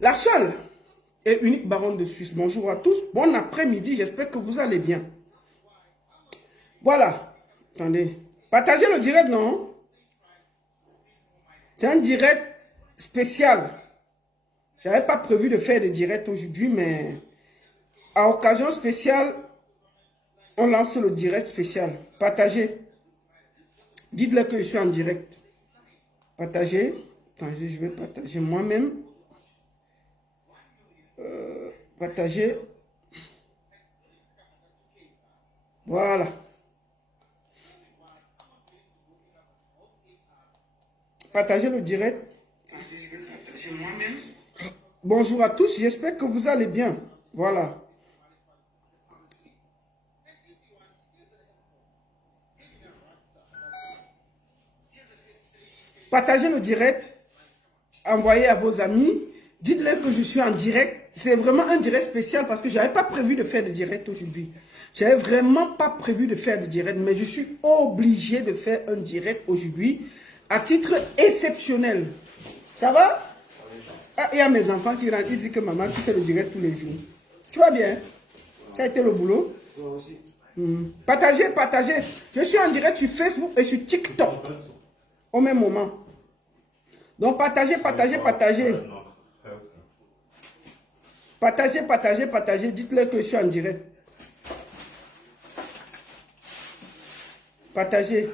La seule et unique baronne de Suisse. Bonjour à tous. Bon après-midi. J'espère que vous allez bien. Voilà. Attendez. Partagez le direct, non? C'est un direct spécial. Je n'avais pas prévu de faire de direct aujourd'hui, mais à occasion spéciale, on lance le direct spécial. Partagez. Dites-le que je suis en direct. Partagez. Attendez, je vais partager moi-même. Partagez. Voilà. Partagez le direct. Je vais partager moi-même. Bonjour à tous, j'espère que vous allez bien. Voilà. Partagez le direct. Envoyez à vos amis. Dites-leur que je suis en direct. C'est vraiment un direct spécial parce que je n'avais pas prévu de faire de direct aujourd'hui. Je n'avais vraiment pas prévu de faire de direct, mais je suis obligé de faire un direct aujourd'hui à titre exceptionnel. Ça va? Ah, il y a mes enfants qui rentrent, ils disent que maman, tu fais le direct tous les jours. Tu vas bien? Ça a été le boulot? Toi aussi. Partagez, partagez. Je suis en direct sur Facebook et sur TikTok au même moment. Donc partagez, partagez, partagez. Partagez, partagez, partagez. Dites-leur que je suis en direct. Partagez.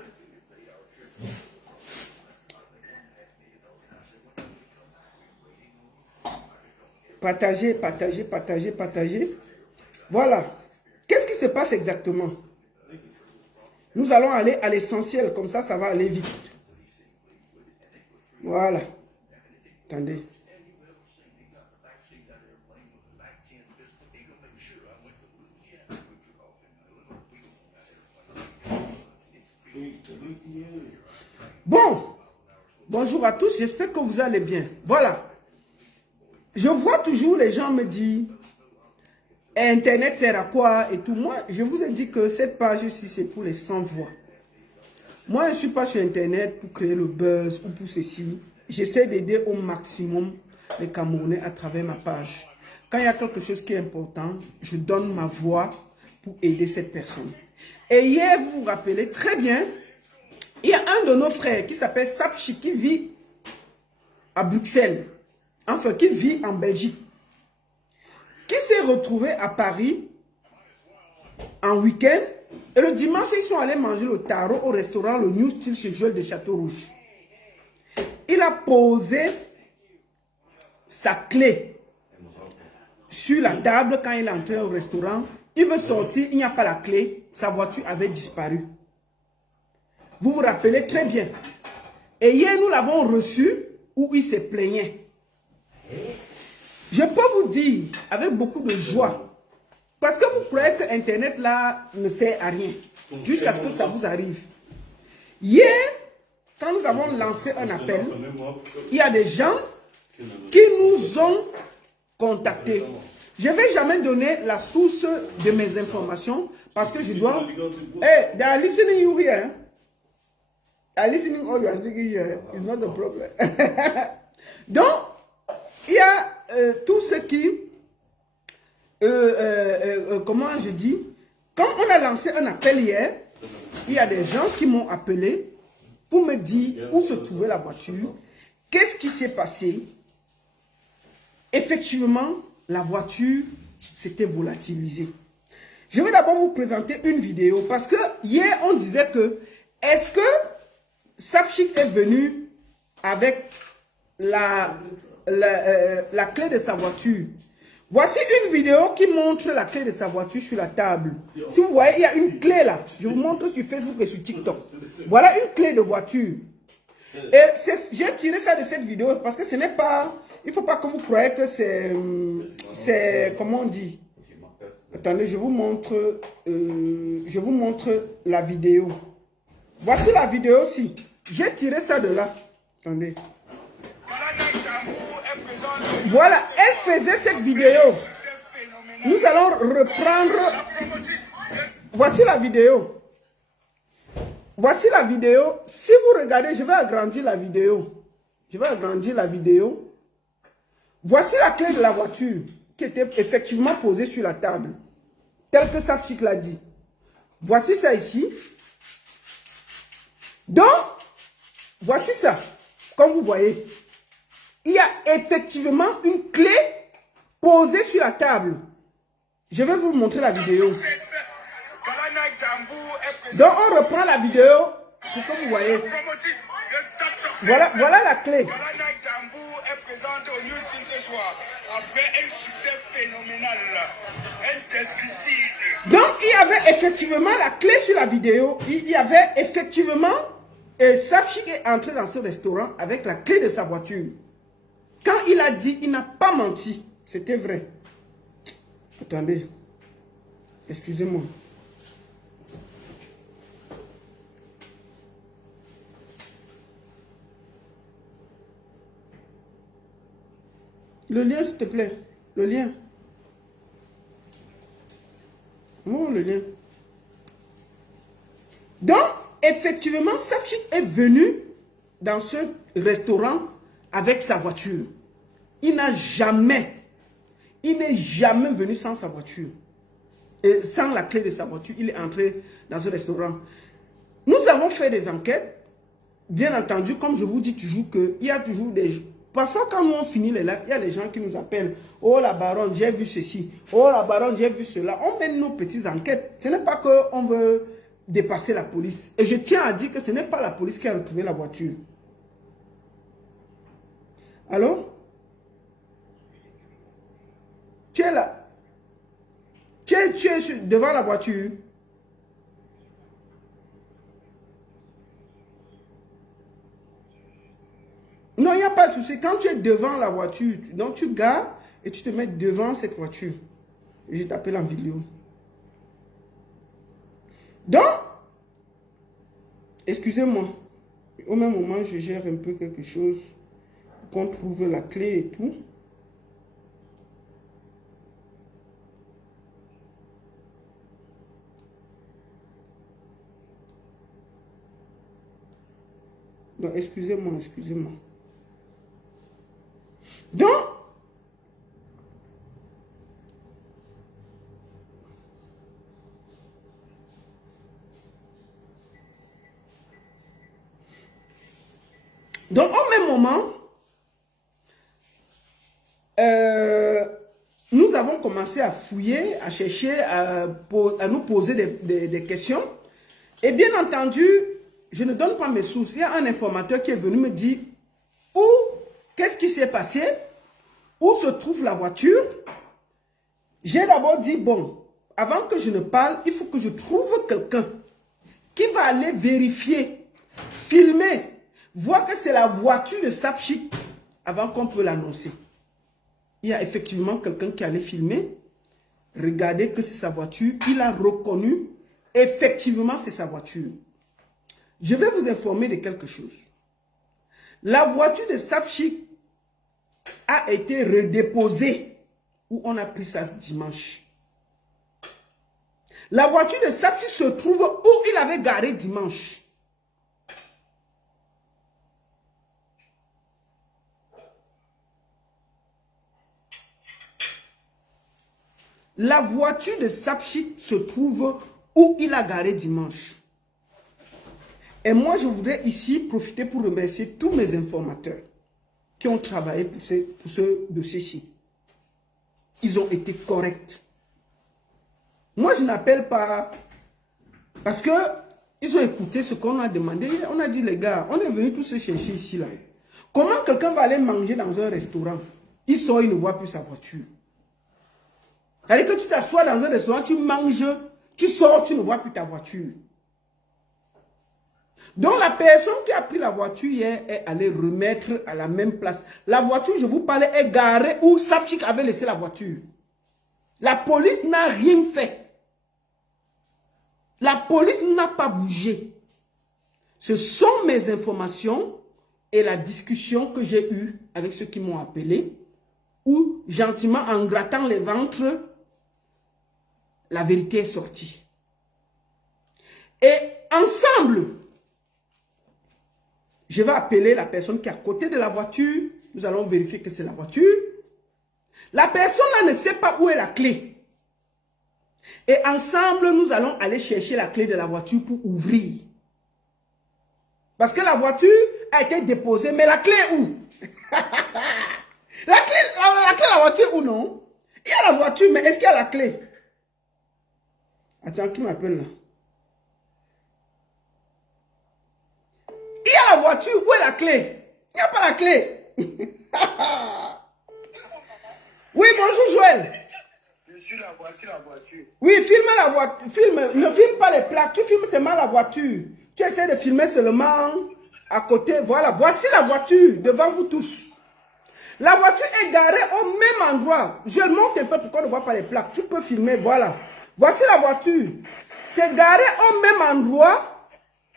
Partagez, partagez, partagez, partagez. Voilà. Qu'est-ce qui se passe exactement? Nous allons aller à l'essentiel. Comme ça, ça va aller vite. Voilà. Attendez. Bon. Bonjour à tous. J'espère que vous allez bien. Voilà. Je vois toujours les gens me dire Internet sert à quoi et tout. Moi, je vous ai dit que cette page-ci, c'est pour les sans-voix. Moi, je ne suis pas sur Internet pour créer le buzz ou pour ceci. J'essaie d'aider au maximum les Camerounais à travers ma page. Quand il y a quelque chose qui est important, je donne ma voix pour aider cette personne. Et hier, vous vous rappelez très bien, il y a un de nos frères qui s'appelle Sapchi qui vit à Bruxelles. Enfin, qui vit en Belgique. Qui s'est retrouvé à Paris en week-end. Et le dimanche, ils sont allés manger le taro au restaurant Le New Style chez Joël de Château-Rouge. Il a posé sa clé sur la table quand il est entré au restaurant. Il veut sortir, il n'y a pas la clé. Sa voiture avait disparu. Vous vous rappelez très bien. Et hier, nous l'avons reçu où il se plaignait. Je peux vous dire avec beaucoup de joie, parce que vous croyez que Internet là ne sert à rien, jusqu'à ce que ça vous arrive. Hier, quand nous avons lancé un appel, il y a des gens qui nous ont contactés. Je ne vais jamais donner la source de mes informations, parce que je dois... Hey, they are listening you here. They are listening all you are speaking here. It's not the problem. Donc, il y a tout ce qui, comment je dis, quand on a lancé un appel hier, il y a des gens qui m'ont appelé pour me dire où se trouvait la voiture, qu'est-ce qui s'est passé. Effectivement, la voiture s'était volatilisée. Je vais d'abord vous présenter une vidéo parce que hier on disait que est-ce que Sapchik est venu avec la clé de sa voiture. Voici une vidéo qui montre la clé de sa voiture sur la table. Si vous voyez, il y a une clé là. Je vous montre sur Facebook et sur TikTok. Voilà une clé de voiture. Et j'ai tiré ça de cette vidéo parce que ce n'est pas... Il ne faut pas que vous croyez que c'est... Comment on dit? Attendez, je vous montre la vidéo. Voici la vidéo aussi. J'ai tiré ça de là. Attendez. Voilà, elle faisait cette vidéo. Nous allons reprendre. Voici la vidéo. Voici la vidéo. Si vous regardez, je vais agrandir la vidéo. Je vais agrandir la vidéo. Voici la clé de la voiture qui était effectivement posée sur la table, tel que Sapchik l'a dit. Voici ça ici. Donc, voici ça. Comme vous voyez, il y a effectivement une clé posée sur la table. Je vais vous montrer la vidéo. Donc, on reprend la vidéo pour que vous voyez. Voilà la clé. Donc, il y avait effectivement la clé sur la vidéo. Il y avait effectivement... Et Sapchik est entré dans ce restaurant avec la clé de sa voiture. Quand il a dit, il n'a pas menti. C'était vrai. Attendez. Excusez-moi. Le lien, s'il te plaît. Le lien. Oh, le lien. Donc, effectivement, Sapchik est venu dans ce restaurant avec sa voiture. Il n'est jamais venu sans sa voiture. Et sans la clé de sa voiture, il est entré dans ce restaurant. Nous avons fait des enquêtes. Bien entendu, comme je vous dis toujours, qu'il y a toujours des... Parfois, quand nous on finit les lives, il y a des gens qui nous appellent. Oh la baronne, j'ai vu ceci. Oh la baronne, j'ai vu cela. On mène nos petites enquêtes. Ce n'est pas qu'on veut dépasser la police. Et je tiens à dire que ce n'est pas la police qui a retrouvé la voiture. Allô? Tu es là. Tu es devant la voiture. Non, il n'y a pas de souci. Quand tu es devant la voiture, donc tu gares et tu te mets devant cette voiture. Je t'appelle en vidéo. Donc, excusez-moi. Au même moment, je gère un peu quelque chose pour qu'on trouve la clé et tout. Donc, excusez-moi. Donc, au même moment, nous avons commencé à fouiller, à chercher, à nous poser des questions. Et bien entendu, je ne donne pas mes sources. Il y a un informateur qui est venu me dire qu'est-ce qui s'est passé, où se trouve la voiture. J'ai d'abord dit, bon, avant que je ne parle, il faut que je trouve quelqu'un qui va aller vérifier, filmer, voir que c'est la voiture de Sapchik avant qu'on peut l'annoncer. Il y a effectivement quelqu'un qui allait filmer. Regardez que c'est sa voiture. Il a reconnu. Effectivement, c'est sa voiture. Je vais vous informer de quelque chose. La voiture de Sapchik a été redéposée où on a pris ça dimanche. La voiture de Sapchik se trouve où il avait garé dimanche. La voiture de Sapchik se trouve où il a garé dimanche. Et moi, je voudrais ici profiter pour remercier tous mes informateurs qui ont travaillé pour ce dossier-ci. Ils ont été corrects. Moi, je n'appelle pas parce que ils ont écouté ce qu'on a demandé. On a dit, les gars, on est venu tous se chercher ici, là. Comment quelqu'un va aller manger dans un restaurant? Il sort, il ne voit plus sa voiture. C'est-à-dire que tu t'assois dans un restaurant, tu manges, tu sors, tu ne vois plus ta voiture. Donc la personne qui a pris la voiture hier est allée remettre à la même place. La voiture, je vous parlais, est garée où Sapchik avait laissé la voiture. La police n'a rien fait. La police n'a pas bougé. Ce sont mes informations et la discussion que j'ai eue avec ceux qui m'ont appelé, où gentiment, en grattant les ventres, la vérité est sortie. Et ensemble, je vais appeler la personne qui est à côté de la voiture. Nous allons vérifier que c'est la voiture. La personne là ne sait pas où est la clé. Et ensemble, nous allons aller chercher la clé de la voiture pour ouvrir. Parce que la voiture a été déposée, mais la clé est où? La clé de la voiture où non? Il y a la voiture, mais est-ce qu'il y a la clé? Attends, qui m'appelle là? Il y a la voiture, où est la clé? Il n'y a pas la clé. Oui, bonjour Joël. Je suis là, voici la voiture. Oui, filme la voiture. Ne filme pas les plaques, tu filmes seulement la voiture. Tu essaies de filmer seulement à côté. Voilà, voici la voiture devant vous tous. La voiture est garée au même endroit. Je monte un peu pour qu'on ne voit pas les plaques. Tu peux filmer, voilà. Voici la voiture. C'est garé au même endroit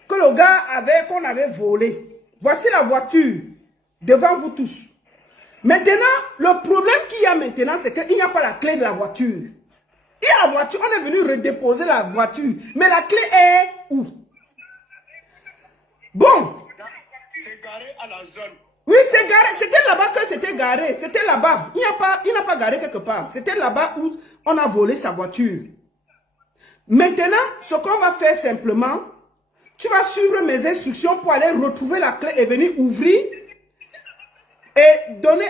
que le gars qu'on avait volé. Voici la voiture devant vous tous. Maintenant, le problème qu'il y a maintenant, c'est qu'il n'y a pas la clé de la voiture. Il y a la voiture, on est venu redéposer la voiture. Mais la clé est où? Bon. C'est garé à la zone. Oui, c'est garé. C'était là-bas que c'était garé. C'était là-bas. Il n'a pas garé quelque part. C'était là-bas où on a volé sa voiture. Maintenant, ce qu'on va faire simplement, tu vas suivre mes instructions pour aller retrouver la clé et venir ouvrir. Et donner,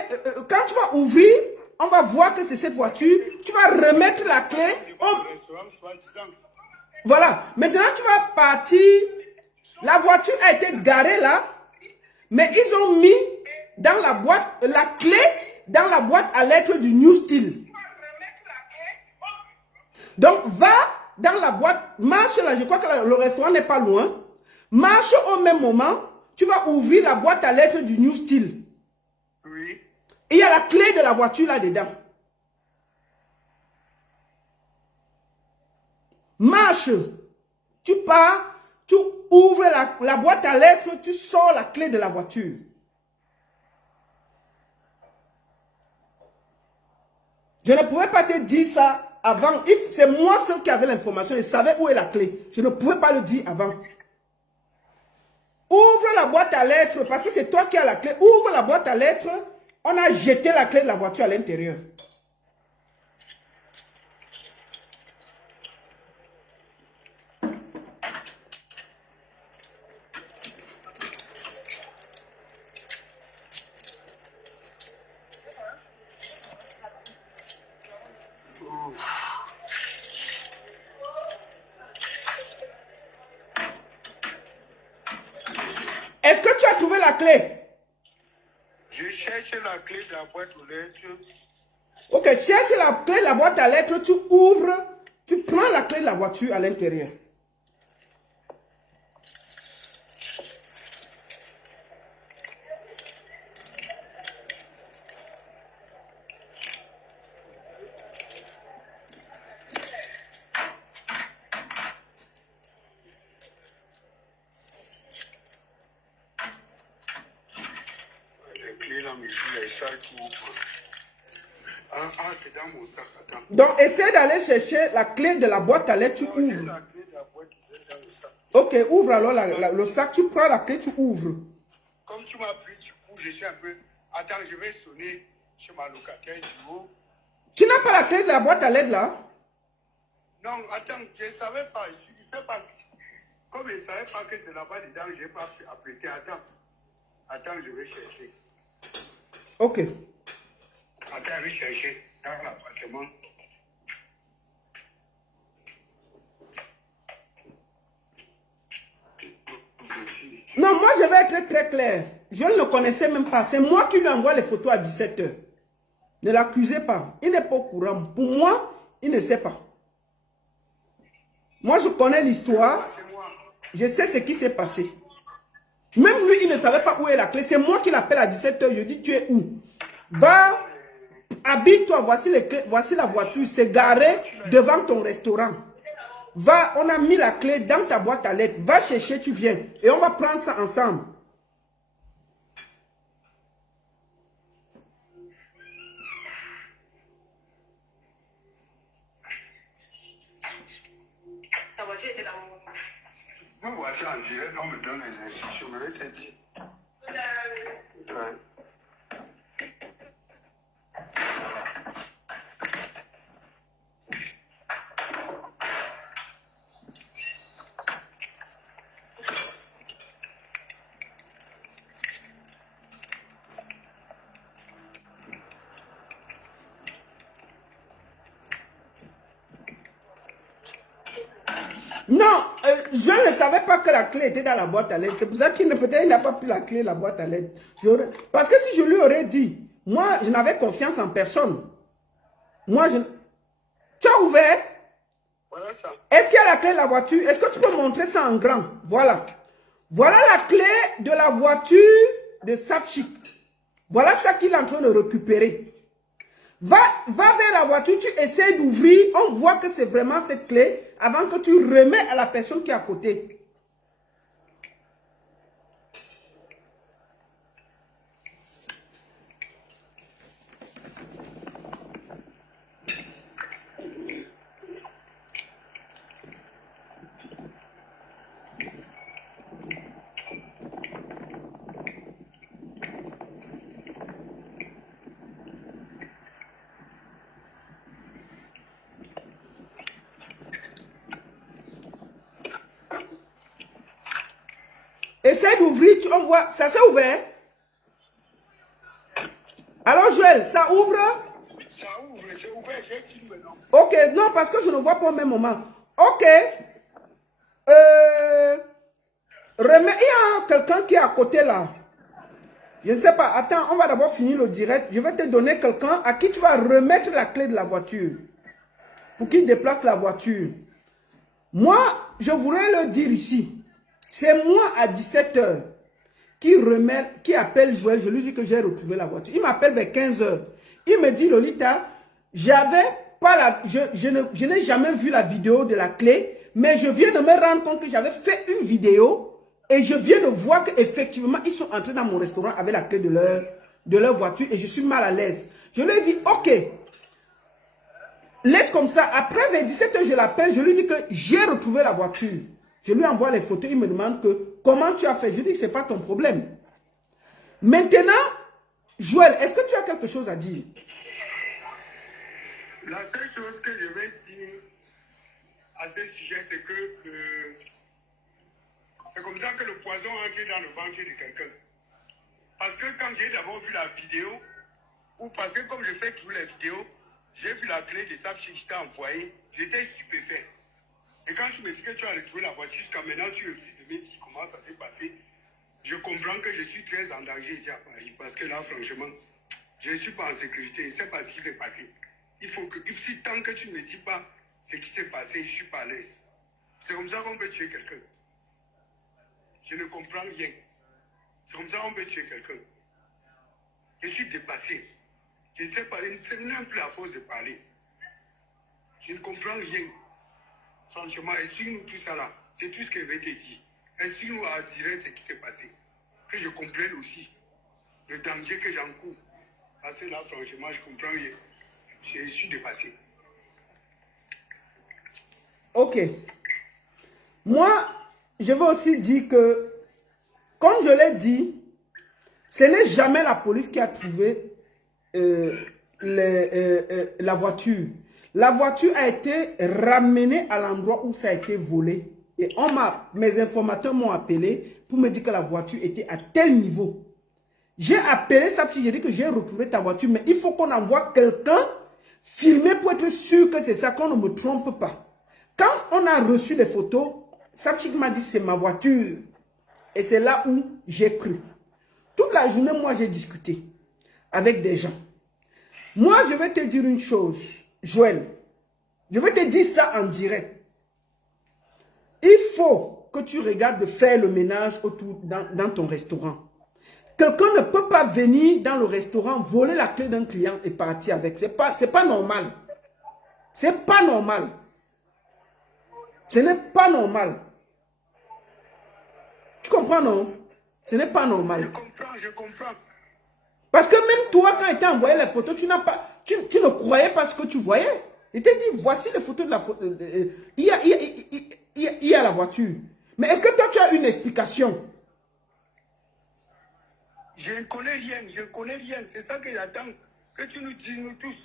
quand tu vas ouvrir, on va voir que c'est cette voiture. Tu vas remettre la clé. Voilà. Maintenant, tu vas partir. La voiture a été garée là. Mais ils ont mis dans la boîte, la clé dans la boîte à lettres du New Steel. Donc, va dans la boîte, marche là, je crois que le restaurant n'est pas loin. Marche au même moment, tu vas ouvrir la boîte à lettres du New Steel. Oui. Et il y a la clé de la voiture là-dedans. Marche. Tu pars, tu ouvres la boîte à lettres, tu sors la clé de la voiture. Je ne pouvais pas te dire ça avant. C'est moi seul qui avait l'information. Je savais où est la clé. Je ne pouvais pas le dire avant. Ouvre la boîte à lettres parce que c'est toi qui as la clé. Ouvre la boîte à lettres. On a jeté la clé de la voiture à l'intérieur. Est-ce que tu as trouvé la clé? Je cherche la clé de la boîte aux lettres. Ok, cherche la clé de la boîte à lettres, tu ouvres, tu prends la clé de la voiture à l'intérieur. Les clés là, mais je les sacs qui ouvrent. Ah, c'est dans mon sac, attends. Donc, essaie d'aller chercher la clé de la boîte à lettres, tu Non, j'ai ouvres. la clé de la boîte aux lettres dans le sac. Ok, ouvre alors le sac, tu prends la clé, tu ouvres. Comme tu m'as pris, du coup, je suis un peu... Attends, je vais sonner chez ma locataire du haut. Tu n'as pas la clé de la boîte à lettres là? Non, attends, je ne savais pas. Je ne sais pas. Comme je ne savais pas que c'est là-bas dedans, je n'ai pas apprêté. Attends, je vais chercher. Ok. Attends, je vais chercher dans l'appartement. Non, moi je vais être très clair. Je ne le connaissais même pas. C'est moi qui lui envoie les photos à 17 h. Ne l'accusez pas. Il n'est pas au courant. Pour moi, il ne sait pas. Moi, je connais l'histoire. Je sais ce qui s'est passé. Même lui, il ne savait pas où est la clé. C'est moi qui l'appelle à 17 h. Je dis, tu es où? Va, habille-toi. Voici les clés. Voici la voiture. C'est garé devant ton restaurant. Va, on a mis la clé dans ta boîte à lettres. Va chercher, tu viens. Et on va prendre ça ensemble. Ta voiture était dans mon... Me voici en direct, on me donne les instructions. Je vais te dire. Ouais. Non, je ne savais pas que la clé était dans la boîte à lettres. C'est pour ça qu'il peut-être n'a pas pris la clé de la boîte à lettres. Parce que si je lui aurais dit, moi, je n'avais confiance en personne. Moi, je... Tu as ouvert? Voilà ça. Est-ce qu'il y a la clé de la voiture? Est-ce que tu peux montrer ça en grand? Voilà. Voilà la clé de la voiture de Sapchik. Voilà ça qu'il est en train de récupérer. Va vers la voiture, tu essaies d'ouvrir, on voit que c'est vraiment cette clé avant que tu remets à la personne qui est à côté. Essaye d'ouvrir, on voit, ça s'est ouvert. Alors Joël, ça ouvre? Ça ouvre, c'est ouvert, j'ai filmé maintenant. Ok, non, parce que je ne vois pas au même moment. Ok. Remets, il y a quelqu'un qui est à côté là. Je ne sais pas, attends, on va d'abord finir le direct. Je vais te donner quelqu'un à qui tu vas remettre la clé de la voiture. Pour qu'il déplace la voiture. Moi, je voudrais le dire ici. C'est moi à 17 h qui appelle Joël. Je lui dis que j'ai retrouvé la voiture. Il m'appelle vers 15 h. Il me dit, Lolita, je n'ai jamais vu la vidéo de la clé, mais je viens de me rendre compte que j'avais fait une vidéo et je viens de voir qu'effectivement, ils sont entrés dans mon restaurant avec la clé de leur voiture et je suis mal à l'aise. Je lui ai dit, ok, laisse comme ça. Après, vers 17 h, je l'appelle, je lui dis que j'ai retrouvé la voiture. Je lui envoie les photos, il me demande comment tu as fait. Je dis que ce n'est pas ton problème. Maintenant, Joël, est-ce que tu as quelque chose à dire? La seule chose que je vais dire à ce sujet, c'est que c'est comme ça que le poison entre dans le ventre de quelqu'un. Parce que quand j'ai d'abord vu la vidéo, ou parce que comme je fais toutes les vidéos, j'ai vu la clé de Sapchik, j'étais envoyé, j'étais stupéfait. Et quand tu me dis que tu as retrouvé la voiture, jusqu'à maintenant, tu refuses de me dire comment ça s'est passé. Je comprends que je suis très en danger ici à Paris. Parce que là, franchement, je ne suis pas en sécurité. Je ne sais pas ce qui s'est passé. Il faut que, si tant que tu ne me dis pas ce qui s'est passé, je ne suis pas à l'aise. C'est comme ça qu'on peut tuer quelqu'un. Je ne comprends rien. C'est comme ça qu'on peut tuer quelqu'un. Je suis dépassé. Je ne sais pas, c'est même plus à force de parler. Je ne comprends rien. Franchement, explique-nous tout ça là. C'est tout ce que je vais te dire. Explique-nous à direct ce qui s'est passé. Que je comprenne aussi le danger que j'encours. Parce que là, franchement, je comprends rien. Je suis dépassé. Ok. Moi, je veux aussi dire que, comme je l'ai dit, ce n'est jamais la police qui a trouvé la voiture. La voiture a été ramenée à l'endroit où ça a été volé. Et mes informateurs m'ont appelé pour me dire que la voiture était à tel niveau. J'ai appelé Sapchik, j'ai dit que j'ai retrouvé ta voiture, mais il faut qu'on envoie quelqu'un filmer pour être sûr que c'est ça, qu'on ne me trompe pas. Quand on a reçu les photos, Sapchik m'a dit c'est ma voiture. Et c'est là où j'ai cru. Toute la journée, moi, j'ai discuté avec des gens. Moi, je vais te dire une chose, Joël. Je vais te dire ça en direct. Il faut que tu regardes de faire le ménage autour dans ton restaurant. Quelqu'un ne peut pas venir dans le restaurant, voler la clé d'un client et partir avec. C'est pas normal. C'est pas normal. Ce n'est pas normal. Tu comprends, non? Ce n'est pas normal. Je comprends. Parce que même toi, quand il t'a envoyé les photos, tu ne croyais pas ce que tu voyais. Il t'a dit, voici les photos de la photo. Il y a la voiture. Mais est-ce que toi, tu as une explication? Je ne connais rien, je ne connais rien. C'est ça que j'attends, que tu nous dises, nous tous.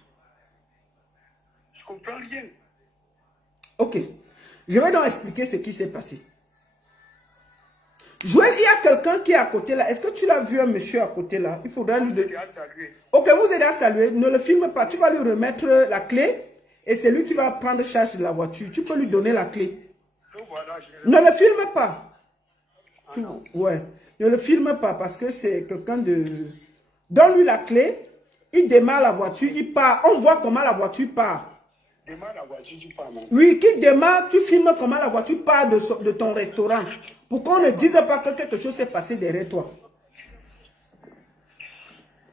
Je ne comprends rien. Ok. Je vais donc expliquer ce qui s'est passé. Joël, il y a quelqu'un qui est à côté là. Est-ce que tu l'as vu, un monsieur à côté là? Il faudra lui donner. Ok, vous aidez à saluer. Ne le filme pas. Tu vas lui remettre la clé et c'est lui qui va prendre charge de la voiture. Tu peux lui donner la clé. Non, voilà. Ne le filme pas. Ouais. Ne le filme pas parce que c'est quelqu'un de... Donne-lui la clé. Il démarre la voiture. Il part. On voit comment la voiture part. Démarre la voiture, tu pars, non? Oui, qui démarre, tu filmes comment la voiture part de ton restaurant. Pour qu'on ne dise pas que quelque chose s'est passé derrière toi.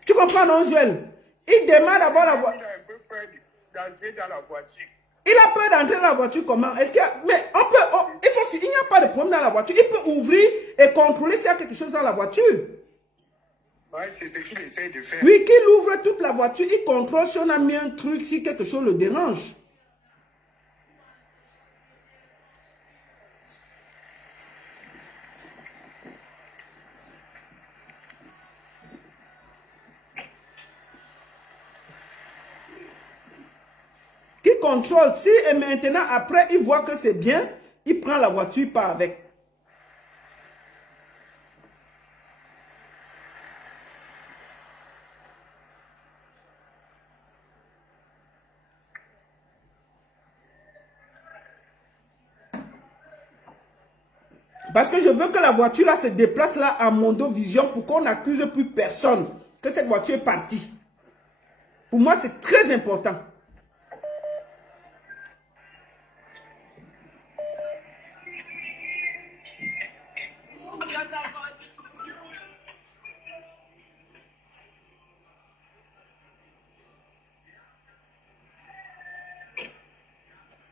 Tu comprends, non, Joël? Il démarre d'abord la voiture. Il a un peu peur d'entrer dans la voiture. Il a peur d'entrer dans la voiture comment? Est-ce qu'il y a... Mais on peut... il n'y a pas de problème dans la voiture. Il peut ouvrir et contrôler s'il y a quelque chose dans la voiture. Oui, c'est ce qu'il essaie de faire. Oui, qu'il ouvre toute la voiture. Il contrôle si on a mis un truc, si quelque chose le dérange. Qui contrôle. Si et maintenant, après, il voit que c'est bien, il prend la voiture, il part avec. Parce que je veux que la voiture là se déplace là à Mondovision pour qu'on n'accuse plus personne que cette voiture est partie. Pour moi, c'est très important.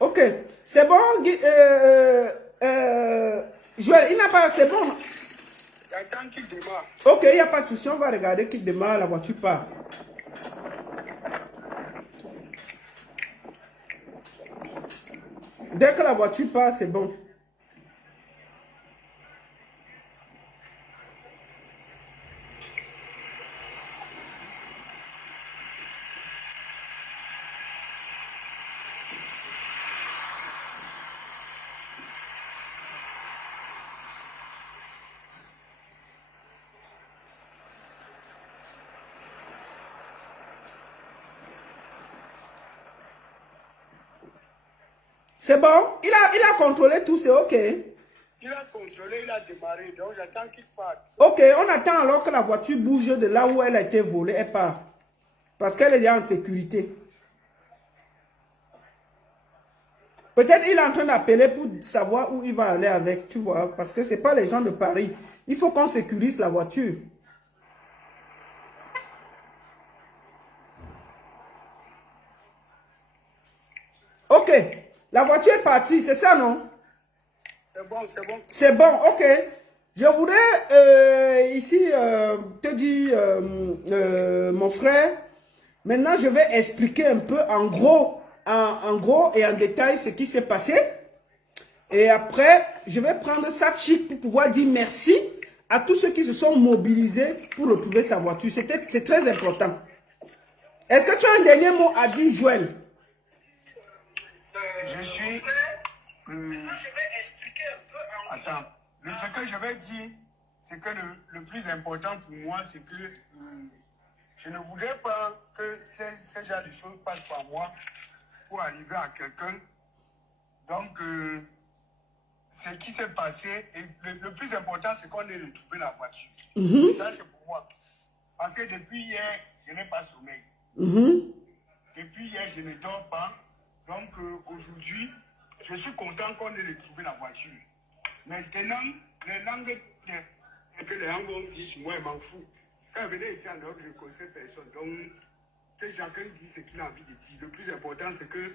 Ok, c'est bon, Joël, il n'a pas, c'est bon. J'attends qu'il démarre. Ok, il n'y a pas de souci, on va regarder qu'il démarre, la voiture part. Dès que la voiture part, c'est bon. C'est bon, il a contrôlé tout, c'est ok. Il a contrôlé, il a démarré, donc j'attends qu'il parte. Ok, on attend alors que la voiture bouge de là où elle a été volée, elle part. Parce qu'elle est déjà en sécurité. Peut-être il est en train d'appeler pour savoir où il va aller avec, tu vois. Parce que ce n'est pas les gens de Paris. Il faut qu'on sécurise la voiture. Ok, la voiture est partie, c'est ça, non? C'est bon, c'est bon. C'est bon, ok. Je voudrais ici te dire, mon frère, maintenant je vais expliquer un peu en gros et en détail ce qui s'est passé. Et après, je vais prendre Safchik pour pouvoir dire merci à tous ceux qui se sont mobilisés pour retrouver sa voiture. C'est très important. Est-ce que tu as un dernier mot à dire, Joël? Je suis... Attends. Ce que je vais dire, c'est que le plus important pour moi, c'est que je ne voudrais pas que ce genre de choses passent par moi pour arriver à quelqu'un. Donc, ce qui s'est passé, et le plus important, c'est qu'on ait retrouvé la voiture. Ça, c'est pour moi. Parce que depuis hier, je n'ai pas sommeil. Depuis hier, je ne dors pas. Donc, aujourd'hui, je suis content qu'on ait retrouvé la voiture. Maintenant, les langues que les gens vont dire sur moi, je m'en fous. Quand je venais ici en Europe, je ne connaissais personne. Donc, que chacun dise ce qu'il a envie de dire. Le plus important, c'est que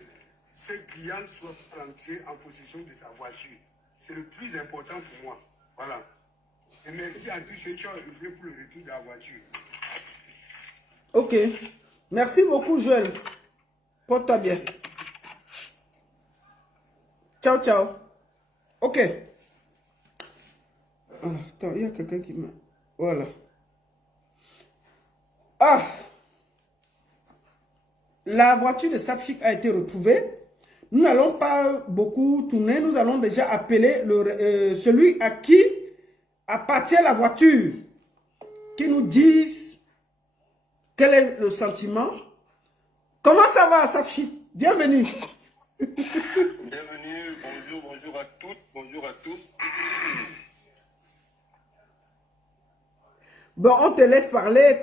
ce client soit rentré en possession de sa voiture. C'est le plus important pour moi. Voilà. Et merci à tous ceux qui ont œuvré pour le retour de la voiture. Ok. Merci beaucoup, Joël. Porte-toi bien. Ciao, ciao. Ok. Alors, attends, il y a quelqu'un qui m'a... Voilà. Ah! La voiture de Safchik a été retrouvée. Nous n'allons pas beaucoup tourner. Nous allons déjà appeler celui à qui appartient la voiture. Qui nous dise quel est le sentiment. Comment ça va, Safchik? Bienvenue. Bienvenue, bonjour. bonjour à toutes, bonjour à tous. Bon, on te laisse parler.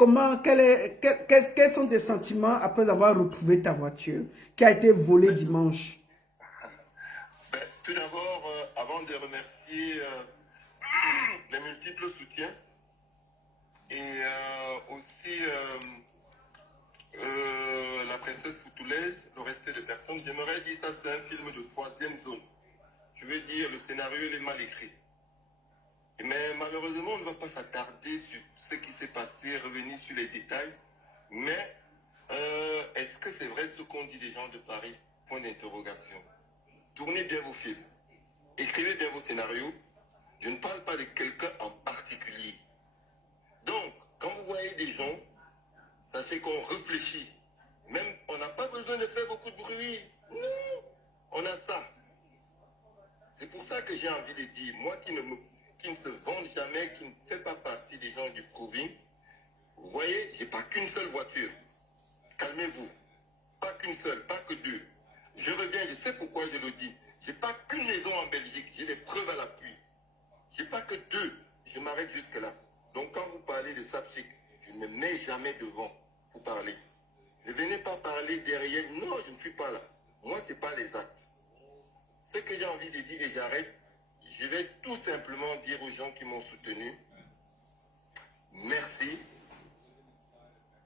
Quels sont tes sentiments après avoir retrouvé ta voiture qui a été volée dimanche? Ben, tout d'abord, avant de remercier les multiples soutiens et aussi la princesse Foutoulaise, le reste des personnes, j'aimerais dire ça, c'est un film de troisième zone. Je veux dire, le scénario il est mal écrit. Mais malheureusement, on ne va pas s'attarder sur ce qui s'est passé, revenir sur les détails. Mais est-ce que c'est vrai ce qu'ont dit les gens de Paris? Point d'interrogation. Tournez bien vos films. Écrivez bien vos scénarios. Je ne parle pas de quelqu'un en particulier. Donc, quand vous voyez des gens, sachez qu'on réfléchit. Même, on n'a pas besoin de faire beaucoup de bruit. Non, on a ça. C'est pour ça que j'ai envie de dire, moi qui ne se vante jamais, qui ne fait pas partie des gens du proving, vous voyez, j'ai pas qu'une seule voiture. Calmez-vous. Pas qu'une seule, pas que deux. Je reviens, je sais pourquoi je le dis. J'ai pas qu'une maison en Belgique, j'ai des preuves à l'appui. J'ai pas que deux. Je m'arrête jusque là. Donc quand vous parlez de Sapchik, je ne me mets jamais devant pour parler. Ne venez pas parler derrière. Non, je ne suis pas là. Moi, c'est pas les actes. Ce que j'ai envie de dire, et j'arrête, je vais tout simplement dire aux gens qui m'ont soutenu, merci.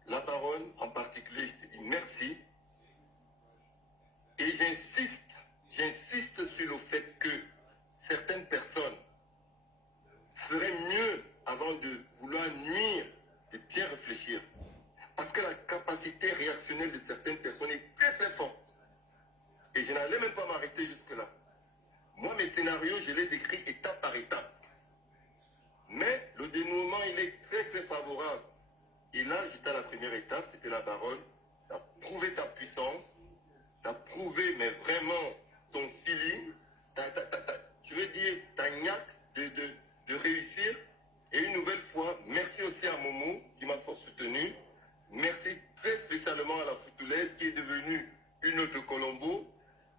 La baronne en particulier, je te dis merci. Et j'insiste sur le fait que certaines personnes feraient mieux avant de vouloir nuire, de bien réfléchir. Parce que la capacité réactionnelle de certaines personnes est très très forte. Et je n'allais même pas m'arrêter jusque-là. Moi, mes scénarios, je les écris étape par étape. Mais le dénouement, il est très très favorable. Et là, j'étais à la première étape, c'était la baronne. Tu as prouvé ta puissance, tu as prouvé, mais vraiment, ton feeling. Je veux dire, ta niaque de réussir. Et une nouvelle fois, merci aussi à Momo qui m'a fort soutenu. Merci très spécialement à la Foutoulaise qui est devenue une autre Colombo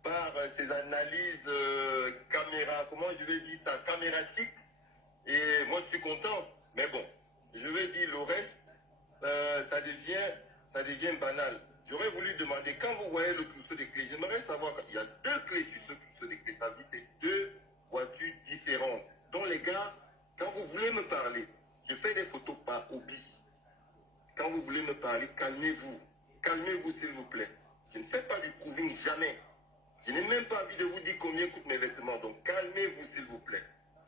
par ses analyses caméra, comment je vais dire ça, camératique. Et moi je suis content. Mais bon, je vais dire le reste, ça devient banal. J'aurais voulu demander, quand vous voyez le trousseau des clés, j'aimerais savoir, il y a deux clés sur ce trousseau des clés, ça veut dire c'est deux voitures différentes. Donc les gars, quand vous voulez me parler, je fais des photos par hobby. Quand vous voulez me parler, calmez-vous. Calmez-vous s'il vous plaît. Je ne fais pas du proving jamais. Je n'ai même pas envie de vous dire combien coûtent mes vêtements. Donc calmez-vous s'il vous plaît.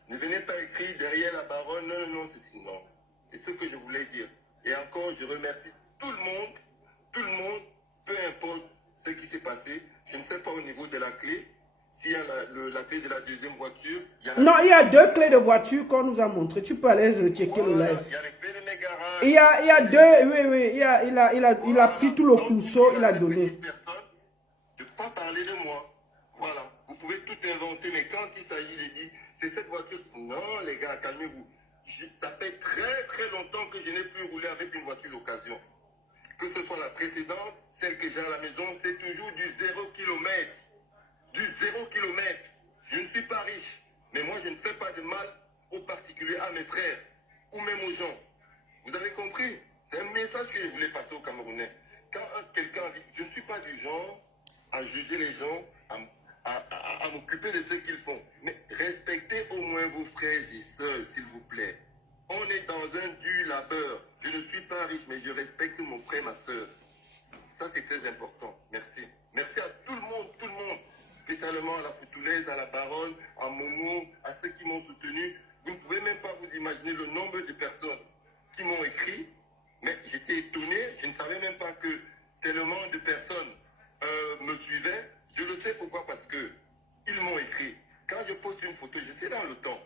Ne venez pas écrire derrière la baronne. Non, non, non, c'est non. C'est ce que je voulais dire. Et encore, je remercie tout le monde, peu importe ce qui s'est passé. Je ne sais pas au niveau de la clé. S'il y a la clé de la deuxième voiture, il y a Non, il y a deux clés de voiture qu'on nous a montré. Tu peux aller rechecker le live. Il y a les clés de mes garages. Il y a deux, oui, il a pris tout le trousseau, il a donné. De ne pas parler de moi. Voilà. Vous pouvez tout inventer, mais quand il s'agit de dire, c'est cette voiture. Non, les gars, calmez-vous. Ça fait très très longtemps que je n'ai plus roulé avec une voiture d'occasion. Que ce soit la précédente, celle que j'ai à la maison, c'est toujours du 0 km. Du 0 km. Je ne suis pas riche, mais moi je ne fais pas de mal aux particuliers, à mes frères, ou même aux gens. Vous avez compris? C'est un message que je voulais passer aux Camerounais. Quand quelqu'un dit, je ne suis pas du genre à juger les gens, à m'occuper de ce qu'ils font. Mais respectez au moins vos frères et sœurs, s'il vous plaît. On est dans un dur labeur. Je ne suis pas riche, mais je respecte mon frère, ma sœur. Ça, c'est très important. Merci. Merci à tout le monde, spécialement à la Foutoulaise, à la baronne, à Momo, à ceux qui m'ont soutenu. Vous ne pouvez même pas vous imaginer le nombre de personnes qui m'ont écrit, mais j'étais étonné, je ne savais même pas que tellement de personnes me suivaient. Je le sais pourquoi, parce que ils m'ont écrit. Quand je poste une photo, je sais dans le temps,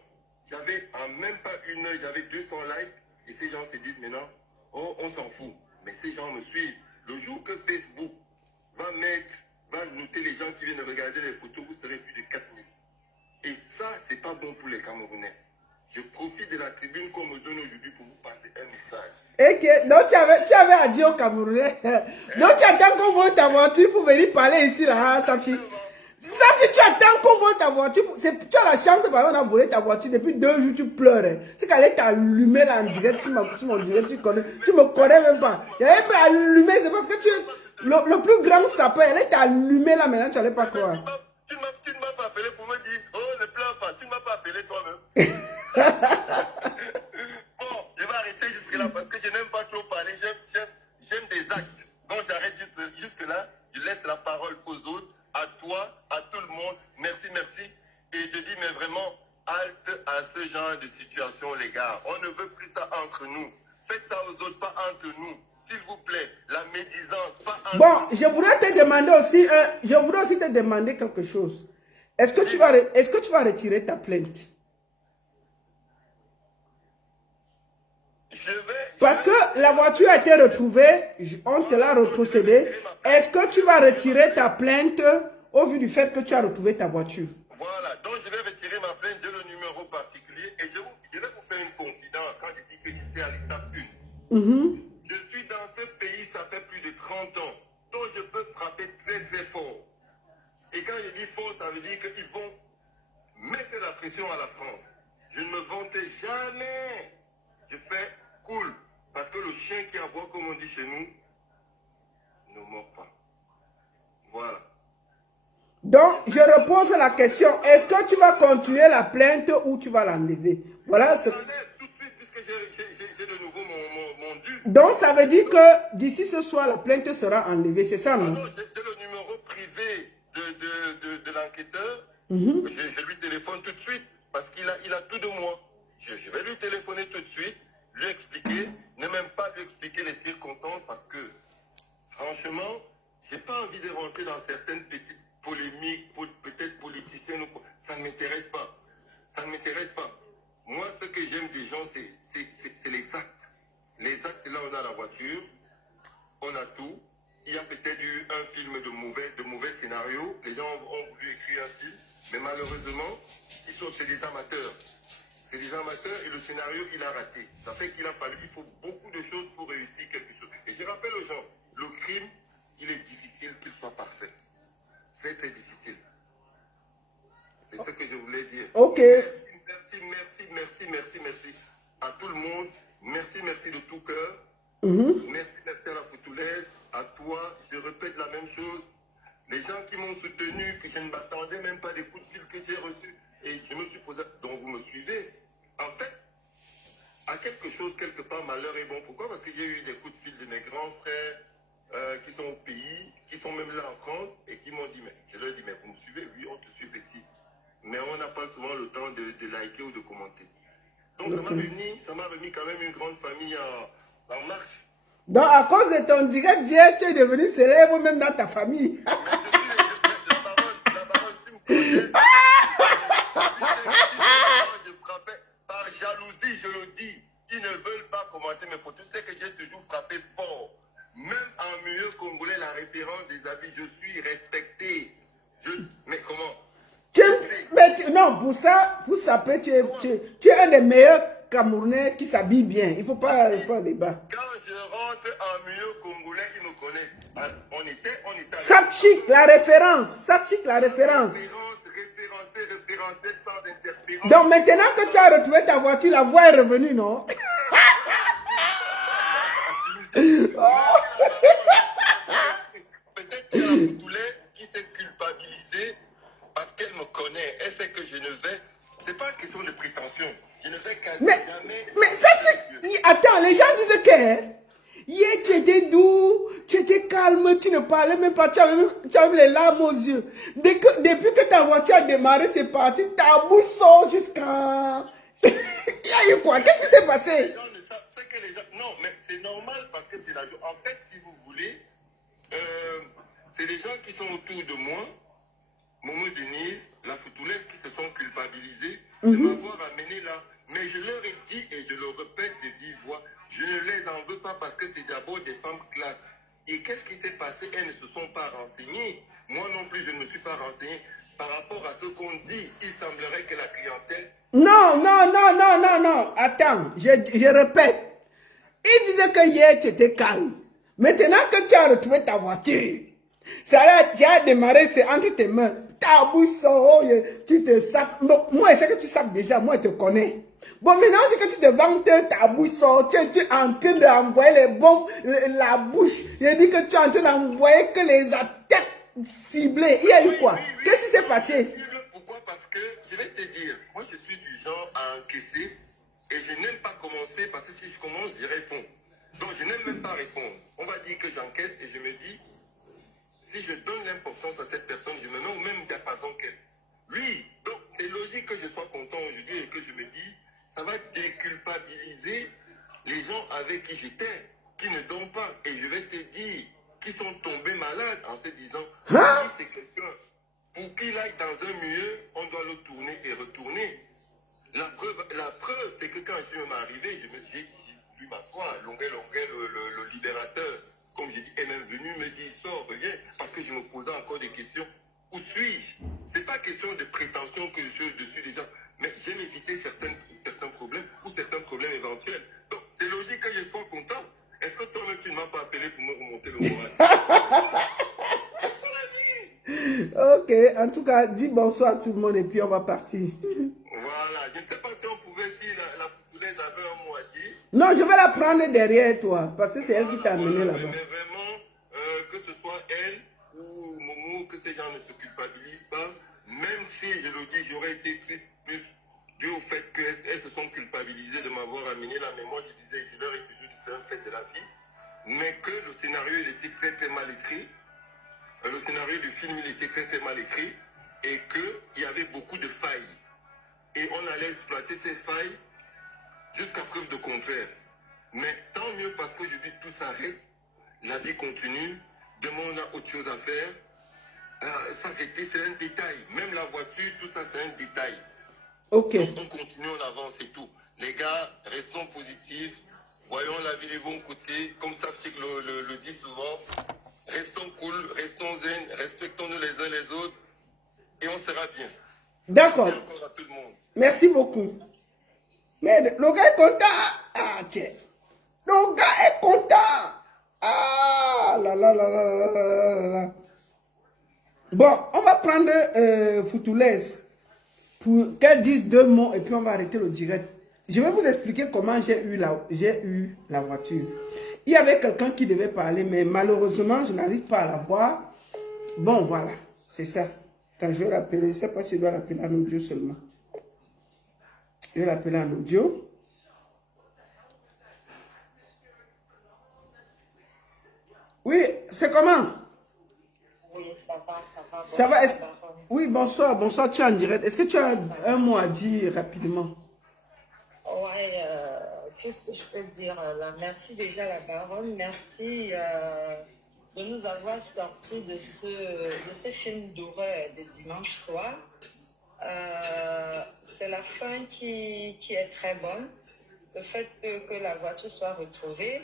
j'avais en même pas une heure, j'avais 200 likes, et ces gens se disent maintenant, oh, on s'en fout. Mais ces gens me suivent. Le jour que Facebook va noter les gens qui viennent regarder les photos, vous serez plus de 4000. Et ça, c'est pas bon pour les Camerounais. Je profite de la tribune qu'on me donne aujourd'hui pour vous passer un message. Ok, donc tu avais à dire au Camerounais. Donc tu attends qu'on voit ta voiture pour venir parler ici, là, Safi. Ça veut dire que tu attends qu'on vole ta voiture. Tu as la chance, par exemple, on a volé ta voiture. Depuis 2 jours, tu pleures. Hein. C'est qu'elle est allumée là en direct. Tu m'en dirais, tu me connais même pas. Elle est allumée, c'est parce que tu es le plus grand sapin. Elle est allumée là maintenant, tu n'allais pas croire. Tu ne m'as pas appelé pour me dire, oh, ne pleure pas. Tu ne m'as pas appelé toi-même. Bon, je vais arrêter jusque-là parce que je n'aime pas trop parler. J'aime des actes. Donc j'arrête jusque-là. Je laisse la parole aux autres, à toi, à tout le monde. Merci, merci. Et je dis, mais vraiment, halte à ce genre de situation, les gars. On ne veut plus ça entre nous. Faites ça aux autres, pas entre nous. S'il vous plaît, la médisance, pas entre nous. Bon, je voudrais te demander aussi, te demander quelque chose. Est-ce que tu vas retirer ta plainte? Parce que la voiture a été retrouvée, on te l'a retrocédée. Est-ce que tu vas retirer ta plainte au vu du fait que tu as retrouvé ta voiture? Voilà, donc je vais retirer ma plainte de le numéro particulier et je vais vous faire une confidence quand je dis que j'étais à l'étape 1. Je suis dans ce pays, ça fait plus de 30 ans, donc je peux frapper très très fort. Et quand je dis fort, ça veut dire qu'ils vont mettre la pression à la France. Je ne me vantais jamais. Je fais cool. Parce que le chien qui aboie, comme on dit chez nous, ne mord pas. Voilà. Donc, je repose la question. Est-ce que tu vas continuer la plainte ou tu vas l'enlever? Voilà. Je l'enlève tout de suite puisque j'ai de nouveau mon dû. Donc, ça veut dire que d'ici ce soir, la plainte sera enlevée. C'est ça, non? Non, j'ai le numéro privé de l'enquêteur. Je lui téléphone tout de suite parce qu'il a tout de moi. Je vais lui téléphoner tout de suite, lui expliquer, ne même pas lui expliquer les circonstances parce que, franchement, j'ai pas envie de rentrer dans certaines petites polémiques, peut-être politiciennes ou quoi. Ça ne m'intéresse pas. Ça ne m'intéresse pas. Moi, ce que j'aime des gens, c'est les actes. Les actes, là, on a la voiture, on a tout. Il y a peut-être eu un film de mauvais scénarios. Les gens ont voulu écrire un film, mais malheureusement, c'est des amateurs. C'est des amateurs et le scénario, il a raté. Ça fait qu'il faut beaucoup de choses pour réussir quelque chose. Et je rappelle aux gens, le crime, il est difficile qu'il soit parfait. C'est très difficile. C'est ce que je voulais dire. Ok. Merci à tout le monde. Merci de tout cœur. Merci à la Foutoulaise, à toi. Je répète la même chose. Les gens qui m'ont soutenu, que je ne m'attendais même pas des coups de fil que j'ai reçus. Et je me suis posé, donc vous me suivez. En fait, à quelque chose, quelque part, malheur est bon. Pourquoi? Parce que j'ai eu des coups de fil de mes grands frères qui sont au pays, qui sont même là en France, et qui m'ont dit, mais je leur ai dit, mais vous me suivez? Oui, on te suit petit. Mais on n'a pas souvent le temps de liker ou de commenter. Donc ça m'a remis quand même une grande famille en marche. Donc à cause de ton direct, tu es devenu célèbre même dans ta famille. La parole, tu me connais. Je frappais par jalousie, je le dis. Ils ne veulent pas commenter mes photos. Tu sais que j'ai toujours frappé fort. Même en milieu congolais, la référence des avis, je suis respecté. Mais comment? Non, pour ça, tu es un des meilleurs Camerounais qui s'habille bien. Il ne faut pas faire un débat. Quand je rentre en milieu congolais, ils me connaissent. On était Sapchik, la référence. Sapchik, la référence. Référencé sans interférence. Donc maintenant que tu as retrouvé ta voiture, la voix est revenue, non? Peut-être qu'il y a la Foutoulaise qui s'est culpabilisée parce qu'elle me connaît. Elle sait que je ne vais. C'est pas une question de prétention. Je ne vais jamais. Mais ça, attends, les gens disent que hier tu étais doux, tu étais calme, tu ne parlais même pas, tu avais les larmes aux yeux. Depuis que ta voiture a démarré, c'est parti, ta bouche sort jusqu'à. Il y a eu quoi? Qu'est-ce qui s'est passé? Les gens ne savent que les gens. Non, mais c'est normal parce que c'est la joie. En fait, si vous voulez, c'est les gens qui sont autour de moi, Momo Denise, la Foutoulaise, qui se sont culpabilisés de m'avoir amené là. Mais je leur ai dit, et je le répète de vive voix, je ne les en veux pas parce que c'est d'abord des femmes classe. Et qu'est-ce qui s'est passé? Elles ne se sont pas renseignées. Moi non plus, je ne me suis pas renseigné. Par rapport à ce qu'on dit, il semblerait que la clientèle... Non. Attends, je répète. Il disait que hier, tu étais calme. Maintenant que tu as retrouvé ta voiture, ça a démarré, c'est entre tes mains. ta bouche sort, tu te sapes. Non, moi, c'est que tu sapes déjà, moi, je te connais. Bon, maintenant, c'est que tu te vantes, ta bouche sort, tu es en train d'envoyer les bombes, la bouche. Je dis que tu es en train d'envoyer que les attaques ciblées. Il y a eu quoi? Qu'est-ce qui s'est passé? Pourquoi? Parce que, je vais te dire, moi je suis du genre à encaisser et je n'aime pas commencer parce que si je commence, je réponds. Donc je n'aime même pas répondre. On va dire que j'encaisse et je me dis, si je donne l'importance à cette personne, je me mets au même diapason qu'elle. Oui, donc c'est logique que je sois content aujourd'hui et que je me dise, ça va déculpabiliser les gens avec qui j'étais, qui ne dorment pas. Et je vais te dire, qui sont tombés malades en se disant, Hein? oui, c'est quelqu'un. Pour qu'il aille dans un milieu, on doit le tourner et retourner. La preuve, c'est que quand je suis même arrivé, je me suis dit, m'asseoir, le libérateur, comme j'ai dit, est même venu me dire, sors, reviens, parce que je me posais encore des questions. Où suis-je? C'est pas question de prétention que je suis dessus des gens, mais j'aime éviter certains problèmes ou certains problèmes éventuels. Donc, c'est logique que je sois content. Est-ce que toi-même, tu ne m'as pas appelé pour me remonter le moral? Ok, en tout cas, dis bonsoir à tout le monde et puis on va partir. Voilà, je ne sais pas si on pouvait, si la Foutounaise avait un mot à dire. Non, je vais la prendre derrière toi parce que c'est elle qui t'a amené Voilà, là-bas. mais vraiment, que ce soit elle ou Momo, que ces gens ne se culpabilisent pas, même si, je le dis, j'aurais été triste plus dû au fait qu'elles se sont culpabilisées de m'avoir amené là, mais moi je disais, je leur ai toujours dit c'est un fait de la vie, mais que le scénario il était très très mal écrit, le scénario du film il était très très mal écrit, et qu'il y avait beaucoup de failles. Et on allait exploiter ces failles jusqu'à preuve de contraire. Mais tant mieux parce qu'aujourd'hui tout s'arrête, la vie continue, demain on a autre chose à faire. Ça c'est un détail. Même la voiture, tout ça c'est un détail. Ok. Donc on continue, on avance et tout. Les gars, restons positifs, voyons la vie des bons côtés, comme ça je le dis souvent. Restons cool, restons zen, respectons-nous les uns les autres et on sera bien. D'accord. Merci encore à tout le monde. Merci beaucoup. Mais le gars est content. Ah, tiens. Le gars est content. Ah, là, là, là, là, là, là, là. Bon, on va prendre Foutoulaise pour qu'elle dise 2 mots et puis on va arrêter le direct. Je vais vous expliquer comment j'ai eu la voiture. Il y avait quelqu'un qui devait parler, mais malheureusement, je n'arrive pas à la voir. Bon, voilà, c'est ça. Attends, je vais l'appeler. Je ne sais pas si je dois l'appeler en audio seulement. Je vais l'appeler en audio. Oui, c'est comment? Oui, ça va, ça va. Ça va? Oui, bonsoir, bonsoir, tu es en direct. Est-ce que tu as un mot à dire rapidement? Ouais, qu'est-ce que je peux dire là? Merci déjà la baronne, merci de nous avoir sortis de ce film d'horreur de dimanche soir. C'est la fin qui est très bonne. Le fait que la voiture soit retrouvée.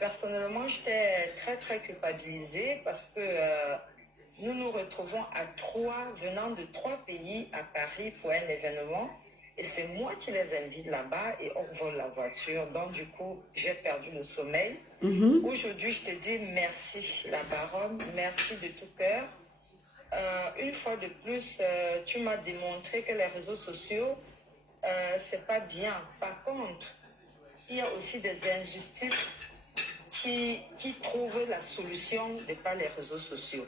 Personnellement, j'étais très très culpabilisée parce que nous nous retrouvons venant de 3 pays à Paris pour un événement. Et c'est moi qui les invite là-bas et on vole la voiture. Donc du coup, j'ai perdu le sommeil. Aujourd'hui, je te dis merci la baronne, merci de tout cœur. Une fois de plus, tu m'as démontré que les réseaux sociaux, c'est pas bien. Par contre, il y a aussi des injustices qui trouvent la solution de par les réseaux sociaux.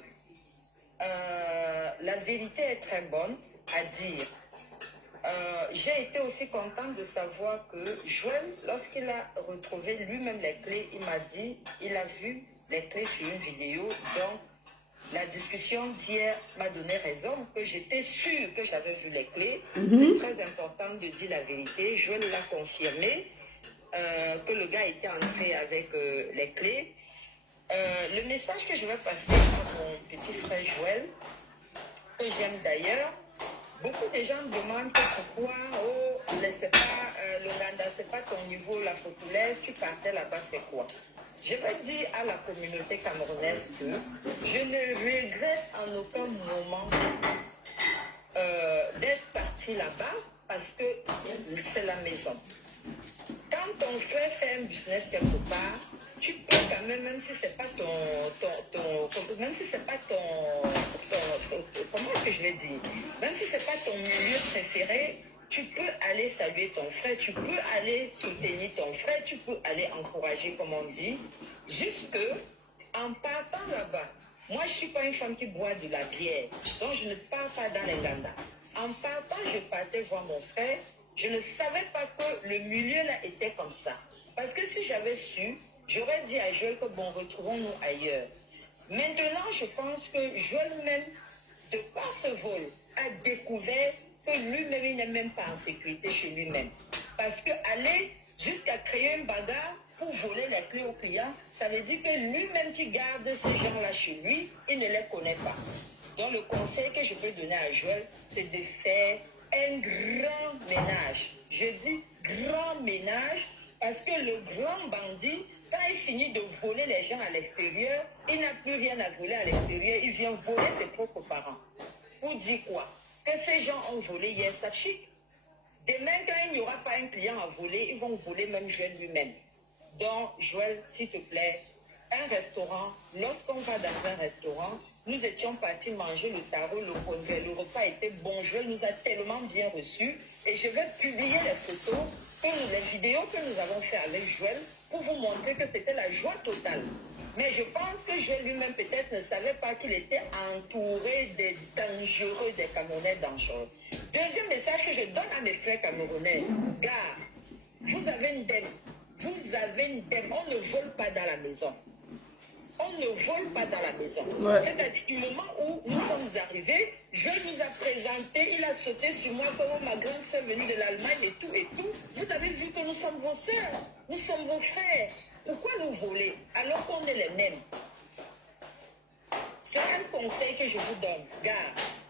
La vérité est très bonne à dire. J'ai été aussi contente de savoir que Joël, lorsqu'il a retrouvé lui-même les clés, il m'a dit, il a vu les clés sur une vidéo. Donc, la discussion d'hier m'a donné raison, que j'étais sûre que j'avais vu les clés. C'est très important de dire la vérité. Joël l'a confirmé, que le gars était entré avec les clés. Le message que je vais passer à mon petit frère Joël, que j'aime d'ailleurs, beaucoup de gens demandent pourquoi, l'Ouganda, c'est pas ton niveau, la Foutounaise, tu partais là-bas, c'est quoi? Je vais dire à la communauté camerounaise que je ne regrette en aucun moment d'être parti là-bas parce que c'est la maison. Quand on fait un business quelque part, tu peux quand même si c'est pas même si c'est pas comment est-ce que je vais dire, même si c'est pas ton milieu préféré, tu peux aller saluer ton frère, tu peux aller soutenir ton frère, tu peux aller encourager, comme on dit, juste que, en partant là-bas, moi je suis pas une femme qui boit de la bière, donc je ne pars pas dans les gandas. En partant, je partais voir mon frère, je ne savais pas que le milieu là était comme ça. Parce que si j'avais su, j'aurais dit à Joël que bon, retrouvons-nous ailleurs. Maintenant, je pense que Joël même, de par ce vol, a découvert que lui-même, il n'est même pas en sécurité chez lui-même. Parce que aller jusqu'à créer une bagarre pour voler les clés aux clients, ça veut dire que lui-même qui garde ces gens-là chez lui, il ne les connaît pas. Donc le conseil que je peux donner à Joël, c'est de faire un grand ménage. Je dis grand ménage parce que le grand bandit, quand il finit de voler les gens à l'extérieur, il n'a plus rien à voler à l'extérieur, il vient voler ses propres parents. Pour dire quoi? Que ces gens ont volé hier Sapchik. Demain, quand il n'y aura pas un client à voler, ils vont voler même Joël lui-même. Donc, Joël, s'il te plaît, un restaurant, lorsqu'on va dans un restaurant, nous étions partis manger le tarot, le rosé, le repas était bon, Joël nous a tellement bien reçus et je vais publier les photos, les vidéos que nous avons fait avec Joël pour vous montrer que c'était la joie totale. Mais je pense que Joël lui-même peut-être ne savait pas qu'il était entouré des dangereux, des Camerounais dangereux. Deuxième message que je donne à mes frères camerounais, gars, vous avez une dème. Vous avez une dème. On ne vole pas dans la maison. On ne vole pas dans la maison. Ouais. C'est-à-dire du moment où nous sommes arrivés, je nous a présenté, il a sauté sur moi comme ma grande soeur venue de l'Allemagne et tout et tout. Vous avez vu que nous sommes vos soeurs, nous sommes vos frères. Pourquoi nous voler alors qu'on est les mêmes? C'est un conseil que je vous donne. Gars,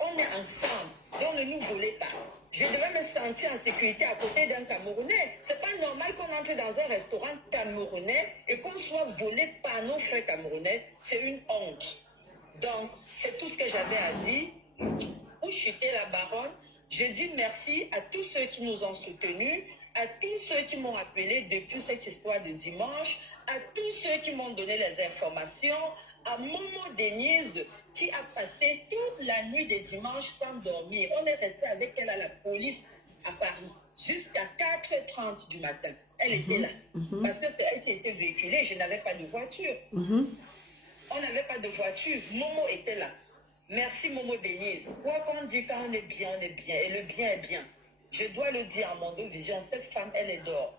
on est ensemble, donc ne nous volez pas. Je devais me sentir en sécurité à côté d'un Camerounais. C'est pas normal qu'on entre dans un restaurant camerounais et qu'on soit volé par nos frères camerounais. C'est une honte. Donc, c'est tout ce que j'avais à dire. Où chuter la baronne, je dis merci à tous ceux qui nous ont soutenus, à tous ceux qui m'ont appelé depuis cette histoire de dimanche, à tous ceux qui m'ont donné les informations, à Momo Denise qui a passé toute la nuit de dimanche sans dormir. On est resté avec elle à la police à Paris jusqu'à 4h30 du matin. Elle était là. Parce que c'est elle qui était véhiculée. Je n'avais pas de voiture. On n'avait pas de voiture. Momo était là. Merci Momo Denise. Quoi qu'on dit quand on est bien, on est bien. Et le bien est bien. Je dois le dire à mon deux vision, cette femme, elle est d'or.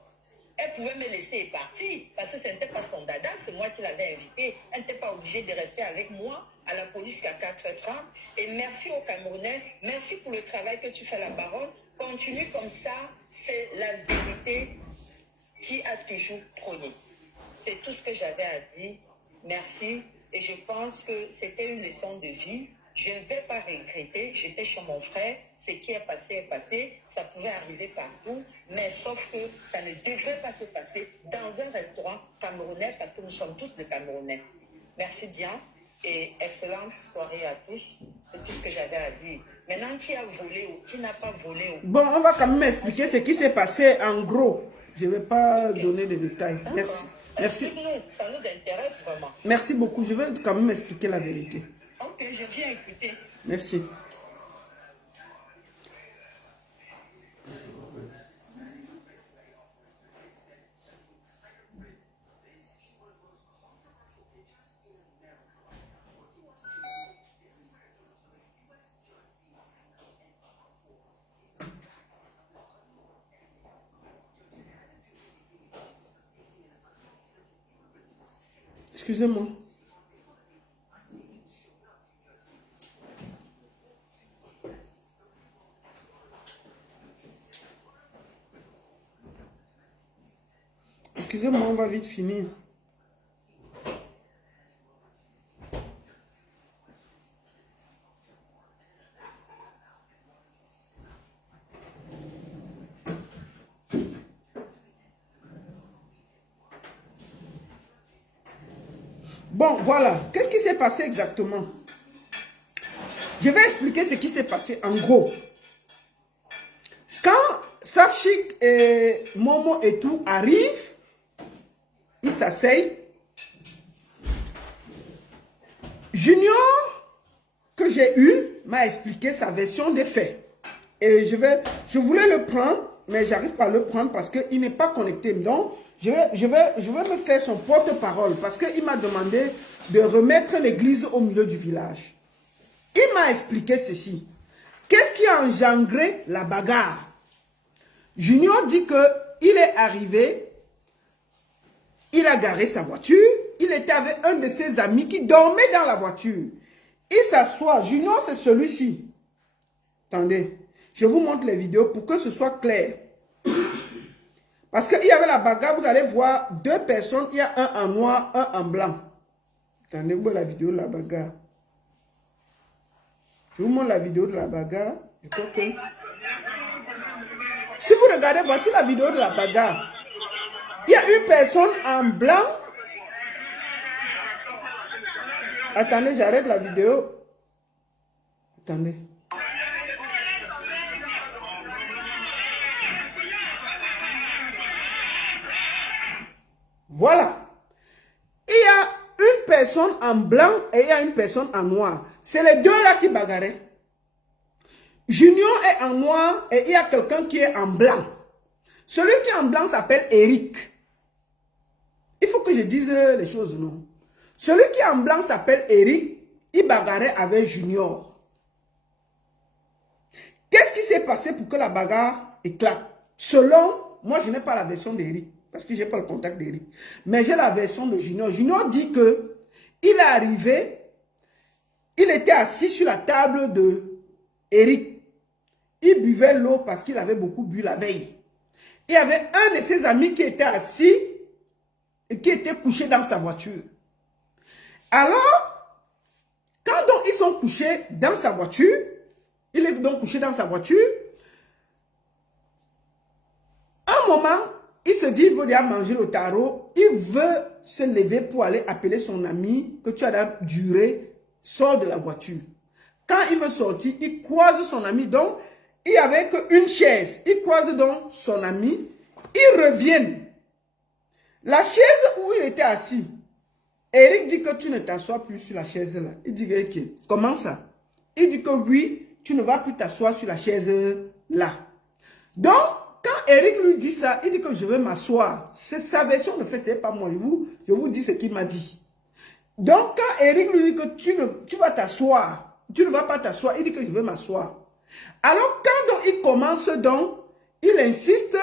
Elle pouvait me laisser partir parce que ce n'était pas son dada, c'est moi qui l'avais invitée. Elle n'était pas obligée de rester avec moi à la police jusqu'à 4h30. Et merci aux Camerounais, merci pour le travail que tu fais, la baronne. Continue comme ça, c'est la vérité qui a toujours prôné. C'est tout ce que j'avais à dire. Merci. Et je pense que c'était une leçon de vie. Je ne vais pas regretter, j'étais chez mon frère, ce qui est passé, ça pouvait arriver partout, mais sauf que ça ne devrait pas se passer dans un restaurant camerounais parce que nous sommes tous des Camerounais. Merci bien et excellente soirée à tous, c'est tout ce que j'avais à dire. Maintenant, qui a volé ou qui n'a pas volé? Bon, on va quand même expliquer ce qui s'est passé en gros. Je ne vais pas donner de détails. Merci. Merci. Ça nous intéresse vraiment. Merci beaucoup, je vais quand même expliquer la vérité. Ok, je viens écouter. Merci. Excusez-moi. Excusez-moi, on va vite finir. Bon, voilà. Qu'est-ce qui s'est passé exactement? Je vais expliquer ce qui s'est passé en gros. Quand Sapchik et Momo et tout arrivent, ils s'asseyent. Junior, que j'ai eu, m'a expliqué sa version des faits. Et je voulais le prendre, mais j'arrive pas à le prendre parce qu'il n'est pas connecté. Donc, je vais me faire son porte-parole parce qu'il m'a demandé de remettre l'église au milieu du village. Il m'a expliqué ceci. Qu'est-ce qui a engendré la bagarre? Junior dit qu'il est arrivé, il a garé sa voiture, il était avec un de ses amis qui dormait dans la voiture. Il s'assoit. Junior, c'est celui-ci. Attendez, je vous montre les vidéos pour que ce soit clair. Parce qu'il y avait la bagarre, vous allez voir deux personnes, il y a un en noir, un en blanc. Attendez, vous voyez la vidéo de la bagarre. Je vous montre la vidéo de la bagarre. Je crois que... Si vous regardez, voici la vidéo de la bagarre. Il y a une personne en blanc. Attendez, j'arrête la vidéo. Attendez. Voilà. Il y a une personne en blanc et il y a une personne en noir. C'est les deux là qui bagarraient. Junior est en noir et il y a quelqu'un qui est en blanc. Celui qui est en blanc s'appelle Eric. Il faut que je dise les choses, non? Celui qui est en blanc s'appelle Eric. Il bagarrait avec Junior. Qu'est-ce qui s'est passé pour que la bagarre éclate? Selon, moi je n'ai pas la version d'Eric. Parce que je n'ai pas le contact d'Eric. Mais j'ai la version de Junior. Junior dit que il est arrivé, il était assis sur la table de Eric. Il buvait l'eau parce qu'il avait beaucoup bu la veille. Il y avait un de ses amis qui était assis et qui était couché dans sa voiture. Alors, quand donc ils sont couchés dans sa voiture, il est donc couché dans sa voiture, un moment, il se dit, il veut déjà manger le tarot, il veut se lever pour aller appeler son ami que tu as duré, sort de la voiture. Quand il veut sortir, il croise son ami, donc il n'y avait qu'une chaise. Il croise donc son ami, ils reviennent. La chaise où il était assis, Eric dit que tu ne t'assois plus sur la chaise là. Il dit, ok, comment ça? Il dit que oui, tu ne vas plus t'asseoir sur la chaise là. Donc, quand Eric lui dit ça, il dit que je vais m'asseoir. C'est sa version de fait, ce n'est pas moi. Je vous dis ce qu'il m'a dit. Donc, quand Eric lui dit que tu vas t'asseoir, tu ne vas pas t'asseoir, il dit que je vais m'asseoir. Alors, quand donc, il commence donc, il insiste,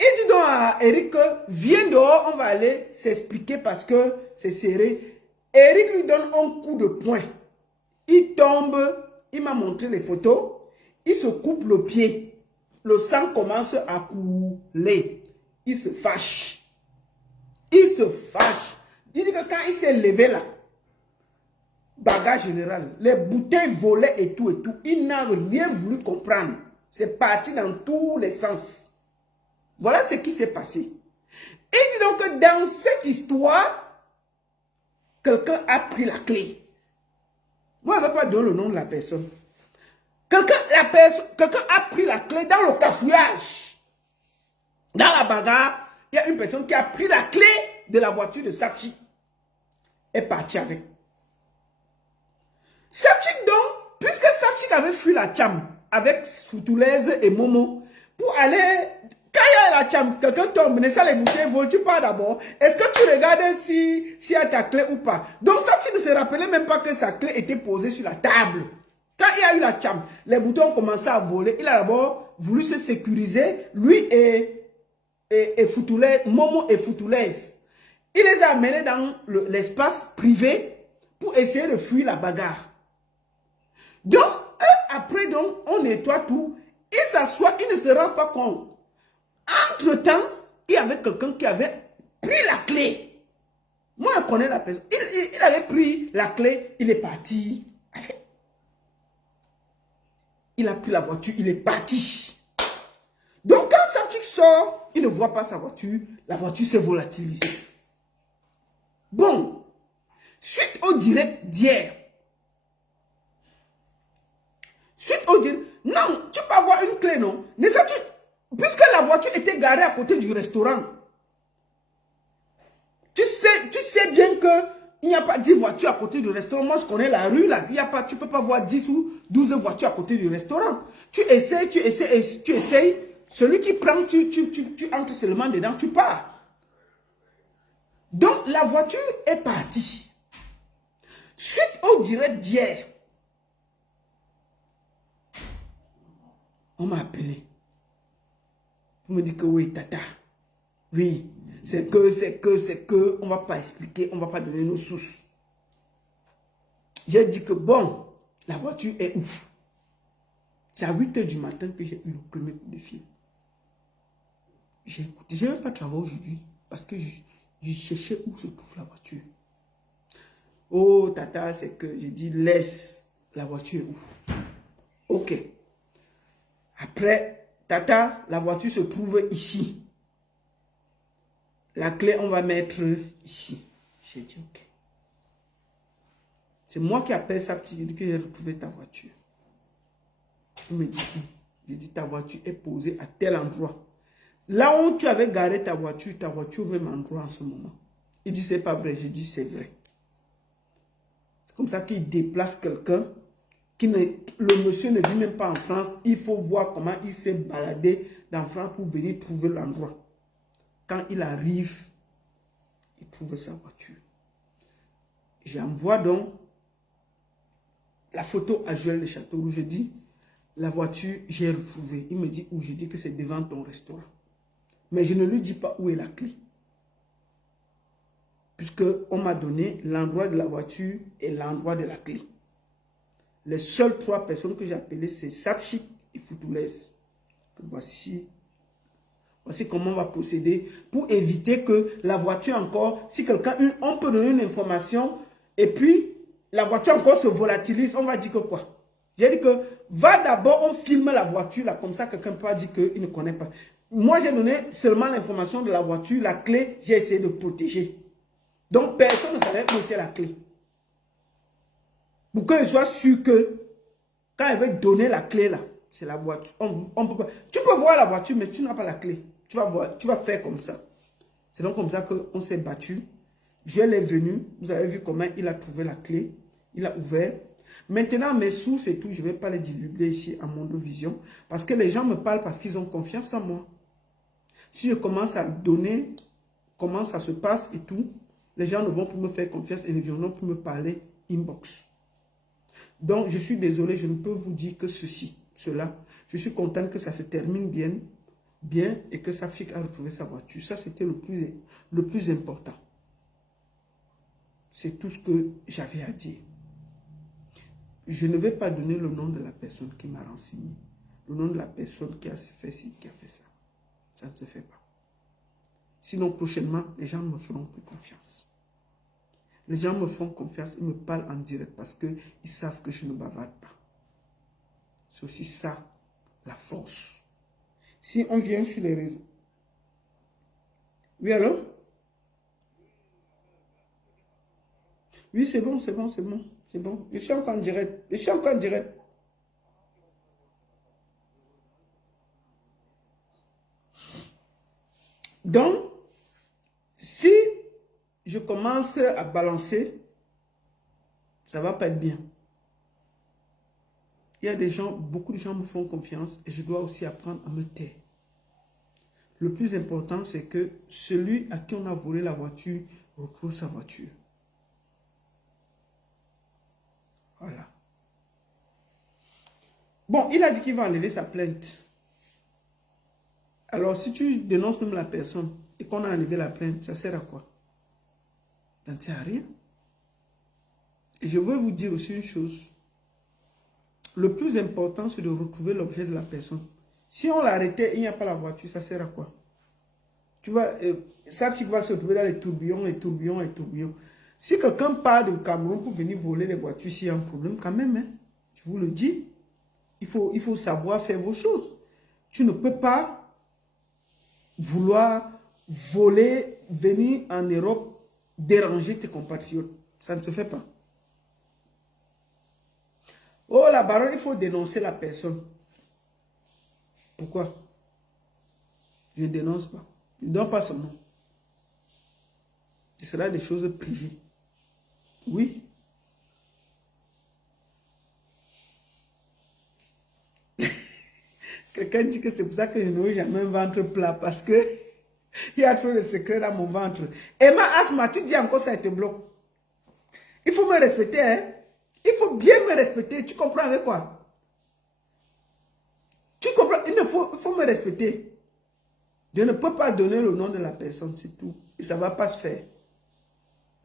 il dit donc à Eric, viens dehors, on va aller s'expliquer parce que c'est serré. Eric lui donne un coup de poing. Il tombe, il m'a montré les photos, il se coupe le pied. Le sang commence à couler. Il se fâche. Il se fâche. Il dit que quand il s'est levé là, bagarre générale, les bouteilles volaient et tout. Il n'a rien voulu comprendre. C'est parti dans tous les sens. Voilà ce qui s'est passé. Il dit donc que dans cette histoire, quelqu'un a pris la clé. Moi, je ne vais pas donner le nom de la personne. Quelqu'un a pris la clé dans le cafouillage. Dans la bagarre, il y a une personne qui a pris la clé de la voiture de Sapchik. Et est parti avec. Sapchik donc, puisque Sapchik avait fui la Tcham avec Foutoulaise et Momo, pour aller, quand il y a la Tcham, quelqu'un tombe, mais ça les bouteilles volent, tu pars d'abord. Est-ce que tu regardes s'il y a ta clé ou pas? Donc Sapchik ne se rappelait même pas que sa clé était posée sur la table. Quand il y a eu la Tcham, les boutons ont commencé à voler. Il a d'abord voulu se sécuriser, lui et Foutoulaise, Momo et Foutoulaise. Il les a amenés dans l'espace privé pour essayer de fuir la bagarre. Donc, après, donc, on nettoie tout. Il s'assoit, il ne se rend pas compte. Entre-temps, il y avait quelqu'un qui avait pris la clé. Moi, je connais la personne. Il avait pris la clé, il est parti avec. Il a pris la voiture, il est parti. Donc, quand Sapchik sort, il ne voit pas sa voiture. La voiture s'est volatilisée. Bon, suite au direct d'hier. Suite au direct, non, tu peux avoir une clé, non? Puisque la voiture était garée à côté du restaurant. Tu sais bien que il n'y a pas 10 voitures à côté du restaurant. Moi, je connais la rue, là. Il y a pas, tu ne peux pas voir 10 ou 12 voitures à côté du restaurant. Tu essayes. Celui qui prend, tu entres seulement dedans, tu pars. Donc, la voiture est partie. Suite au direct d'hier, on m'a appelé. On me dit que oui, tata. Oui, c'est que, on ne va pas expliquer, on ne va pas donner nos sources. J'ai dit que bon, la voiture est où? C'est à 8 h du matin que j'ai eu le premier coup de fil. J'ai écouté, je n'ai même pas travaillé aujourd'hui parce que je cherchais où se trouve la voiture. Oh, tata, c'est que j'ai dit laisse la voiture où? Ok. Après, tata, la voiture se trouve ici. La clé, on va mettre ici. J'ai dit ok. C'est moi qui appelle ça, petit, j'ai dit que j'ai retrouvé ta voiture. Il me dit, j'ai dit ta voiture est posée à tel endroit. Là où tu avais garé ta voiture au même endroit en ce moment. Il dit c'est pas vrai, j'ai dit c'est vrai. C'est comme ça qu'il déplace quelqu'un. Le monsieur ne vit même pas en France. Il faut voir comment il s'est baladé dans France pour venir trouver l'endroit. Quand il arrive, il trouve sa voiture. J'envoie donc la photo à Joël de Châteauroux. Je dis, la voiture, j'ai retrouvé. Il me dit où? Je dis que c'est devant ton restaurant. Mais je ne lui dis pas où est la clé. Puisqu'on m'a donné l'endroit de la voiture et l'endroit de la clé. Les seules 3 personnes que j'ai appelées, c'est Sapchik et Foutoulès. Voici comment on va procéder pour éviter que la voiture encore, si quelqu'un, on peut donner une information et puis la voiture encore se volatilise, on va dire que quoi? J'ai dit que va d'abord, on filme la voiture là, comme ça quelqu'un peut dire qu'il ne connaît pas. Moi j'ai donné seulement l'information de la voiture, la clé, j'ai essayé de protéger. Donc personne ne savait où était la clé. Pour qu'il soit sûr que quand il veut donner la clé là, c'est la voiture. On peut pas. Tu peux voir la voiture, mais tu n'as pas la clé. Tu vas voir, tu vas faire comme ça. C'est donc comme ça qu'on s'est battu. Je l'ai venu. Vous avez vu comment il a trouvé la clé. Il a ouvert. Maintenant, mes sources et tout, je ne vais pas les divulguer ici à Mondovision. Parce que les gens me parlent parce qu'ils ont confiance en moi. Si je commence à donner comment ça se passe et tout, les gens ne vont plus me faire confiance et ne viendront plus me parler inbox. Donc, je suis désolé, je ne peux vous dire que cela. Je suis content que ça se termine bien et que Sapchik a retrouvé sa voiture. Ça, c'était le plus important. C'est tout ce que j'avais à dire. Je ne vais pas donner le nom de la personne qui m'a renseigné. Le nom de la personne qui a fait ci, qui a fait ça. Ça ne se fait pas. Sinon, prochainement, les gens me feront plus confiance. Les gens me font confiance, ils me parlent en direct parce qu'ils savent que je ne bavarde pas. C'est aussi ça, la force. Si on vient sur les réseaux. Oui, allô? Oui, c'est bon. Je suis encore en direct. Donc, si je commence à balancer, ça ne va pas être bien. Il y a des gens, beaucoup de gens me font confiance et je dois aussi apprendre à me taire. Le plus important, c'est que celui à qui on a volé la voiture retrouve sa voiture. Voilà. Bon, il a dit qu'il va enlever sa plainte. Alors, si tu dénonces même la personne et qu'on a enlevé la plainte, ça sert à quoi? Ça ne sert à rien. Et je veux vous dire aussi une chose. Le plus important, c'est de retrouver l'objet de la personne. Si on l'arrêtait et il n'y a pas la voiture, ça sert à quoi? Tu vois, ça, tu vas se retrouver dans les tourbillons. Si quelqu'un part du Cameroun pour venir voler les voitures, s'il y a un problème, quand même, hein, je vous le dis, il faut savoir faire vos choses. Tu ne peux pas vouloir voler, venir en Europe, déranger tes compatriotes. Ça ne se fait pas. Oh, la baronne, il faut dénoncer la personne. Pourquoi? Je ne dénonce pas. Je ne donne pas son nom. Ce sera des choses privées. Oui. Quelqu'un dit que c'est pour ça que je n'aurai jamais un ventre plat parce que il y a trop de secrets dans mon ventre. Emma Asma, tu dis encore ça et te bloque. Il faut me respecter, hein. Il faut bien me respecter. Tu comprends avec quoi? Tu comprends? Il faut me respecter. Je ne peux pas donner le nom de la personne, c'est tout. Et ça ne va pas se faire.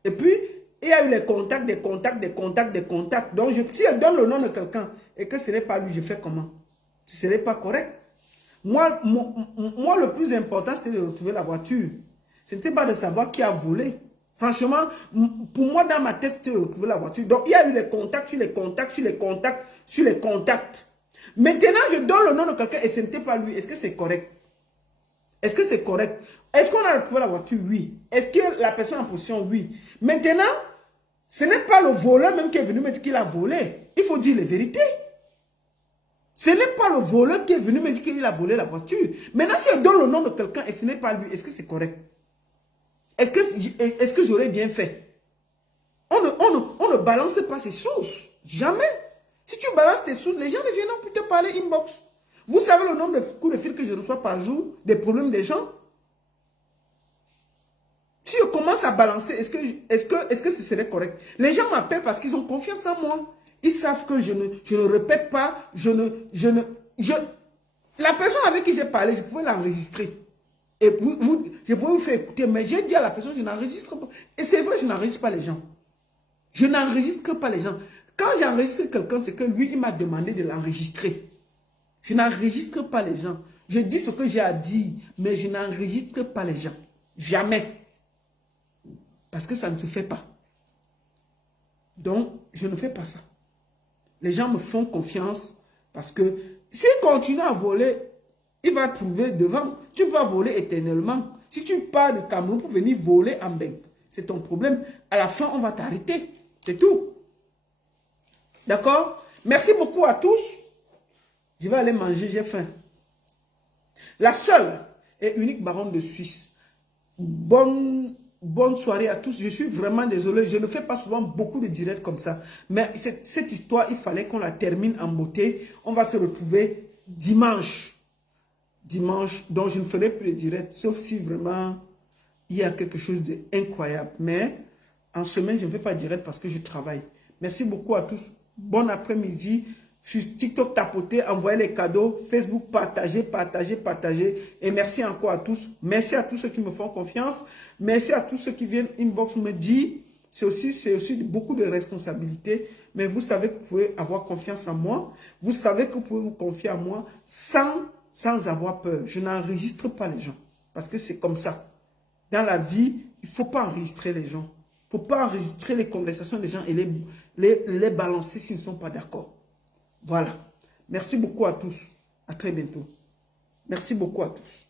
Et puis, il y a eu les contacts, des contacts, des contacts, des contacts. Donc, si je donne le nom de quelqu'un et que ce n'est pas lui, je fais comment? Ce serait pas correct. Moi, le plus important, c'était de retrouver la voiture. Ce n'était pas de savoir qui a volé. Franchement, pour moi, dans ma tête, c'était de retrouver la voiture. Donc, il y a eu les contacts, sur les contacts, sur les contacts, sur les contacts. Maintenant, je donne le nom de quelqu'un et ce n'était pas lui. Est-ce que c'est correct? Est-ce que c'est correct? Est-ce qu'on a retrouvé la voiture? Oui. Est-ce que la personne en position? Oui. Maintenant, ce n'est pas le voleur même qui est venu me dire qu'il a volé. Il faut dire les vérités. Ce n'est pas le voleur qui est venu me dire qu'il a volé la voiture. Maintenant, si je donne le nom de quelqu'un et ce n'est pas lui, est-ce que c'est correct? Est-ce que j'aurais bien fait? On ne balance pas ses sources. Jamais. Si tu balances tes sources, les gens ne viendront plus te parler inbox. Vous savez le nombre de coups de fil que je reçois par jour, des problèmes des gens? Si je commence à balancer, est-ce que ce serait correct? Les gens m'appellent parce qu'ils ont confiance en moi. Ils savent que je ne répète pas, la personne avec qui j'ai parlé, je pouvais l'enregistrer. Et je pouvais vous faire écouter, mais j'ai dit à la personne, je n'enregistre pas. Et c'est vrai, je n'enregistre pas les gens. Je n'enregistre pas les gens. Quand j'enregistre quelqu'un, c'est que lui, il m'a demandé de l'enregistrer. Je n'enregistre pas les gens. Je dis ce que j'ai à dire, mais je n'enregistre pas les gens. Jamais. Parce que ça ne se fait pas. Donc, je ne fais pas ça. Les gens me font confiance parce que s'il continue à voler, il va trouver devant. Tu vas voler éternellement. Si tu pars de Cameroun pour venir voler en Beng, c'est ton problème. À la fin, on va t'arrêter. C'est tout. D'accord? Merci beaucoup à tous. Je vais aller manger, j'ai faim. La seule et unique baronne de Suisse. Bonne soirée à tous. Je suis vraiment désolé. Je ne fais pas souvent beaucoup de directs comme ça. Mais cette histoire, il fallait qu'on la termine en beauté. On va se retrouver dimanche. Dimanche. Donc, je ne ferai plus de direct. Sauf si vraiment, il y a quelque chose d'incroyable. Mais en semaine, je ne fais pas de direct parce que je travaille. Merci beaucoup à tous. Bon après-midi. Sur TikTok, tapotez, envoyez les cadeaux. Facebook, partagez, partagez, partagez. Et merci encore à tous. Merci à tous ceux qui me font confiance. Merci à tous ceux qui viennent inbox me dire. C'est aussi beaucoup de responsabilités. Mais vous savez que vous pouvez avoir confiance en moi. Vous savez que vous pouvez vous confier à moi sans avoir peur. Je n'enregistre pas les gens. Parce que c'est comme ça. Dans la vie, il ne faut pas enregistrer les gens. Il ne faut pas enregistrer les conversations des gens et les balancer s'ils ne sont pas d'accord. Voilà. Merci beaucoup à tous. À très bientôt. Merci beaucoup à tous.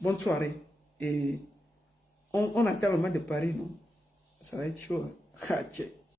Bonne soirée. Et on attend le match de Paris, non? Ça va être chaud. Hein?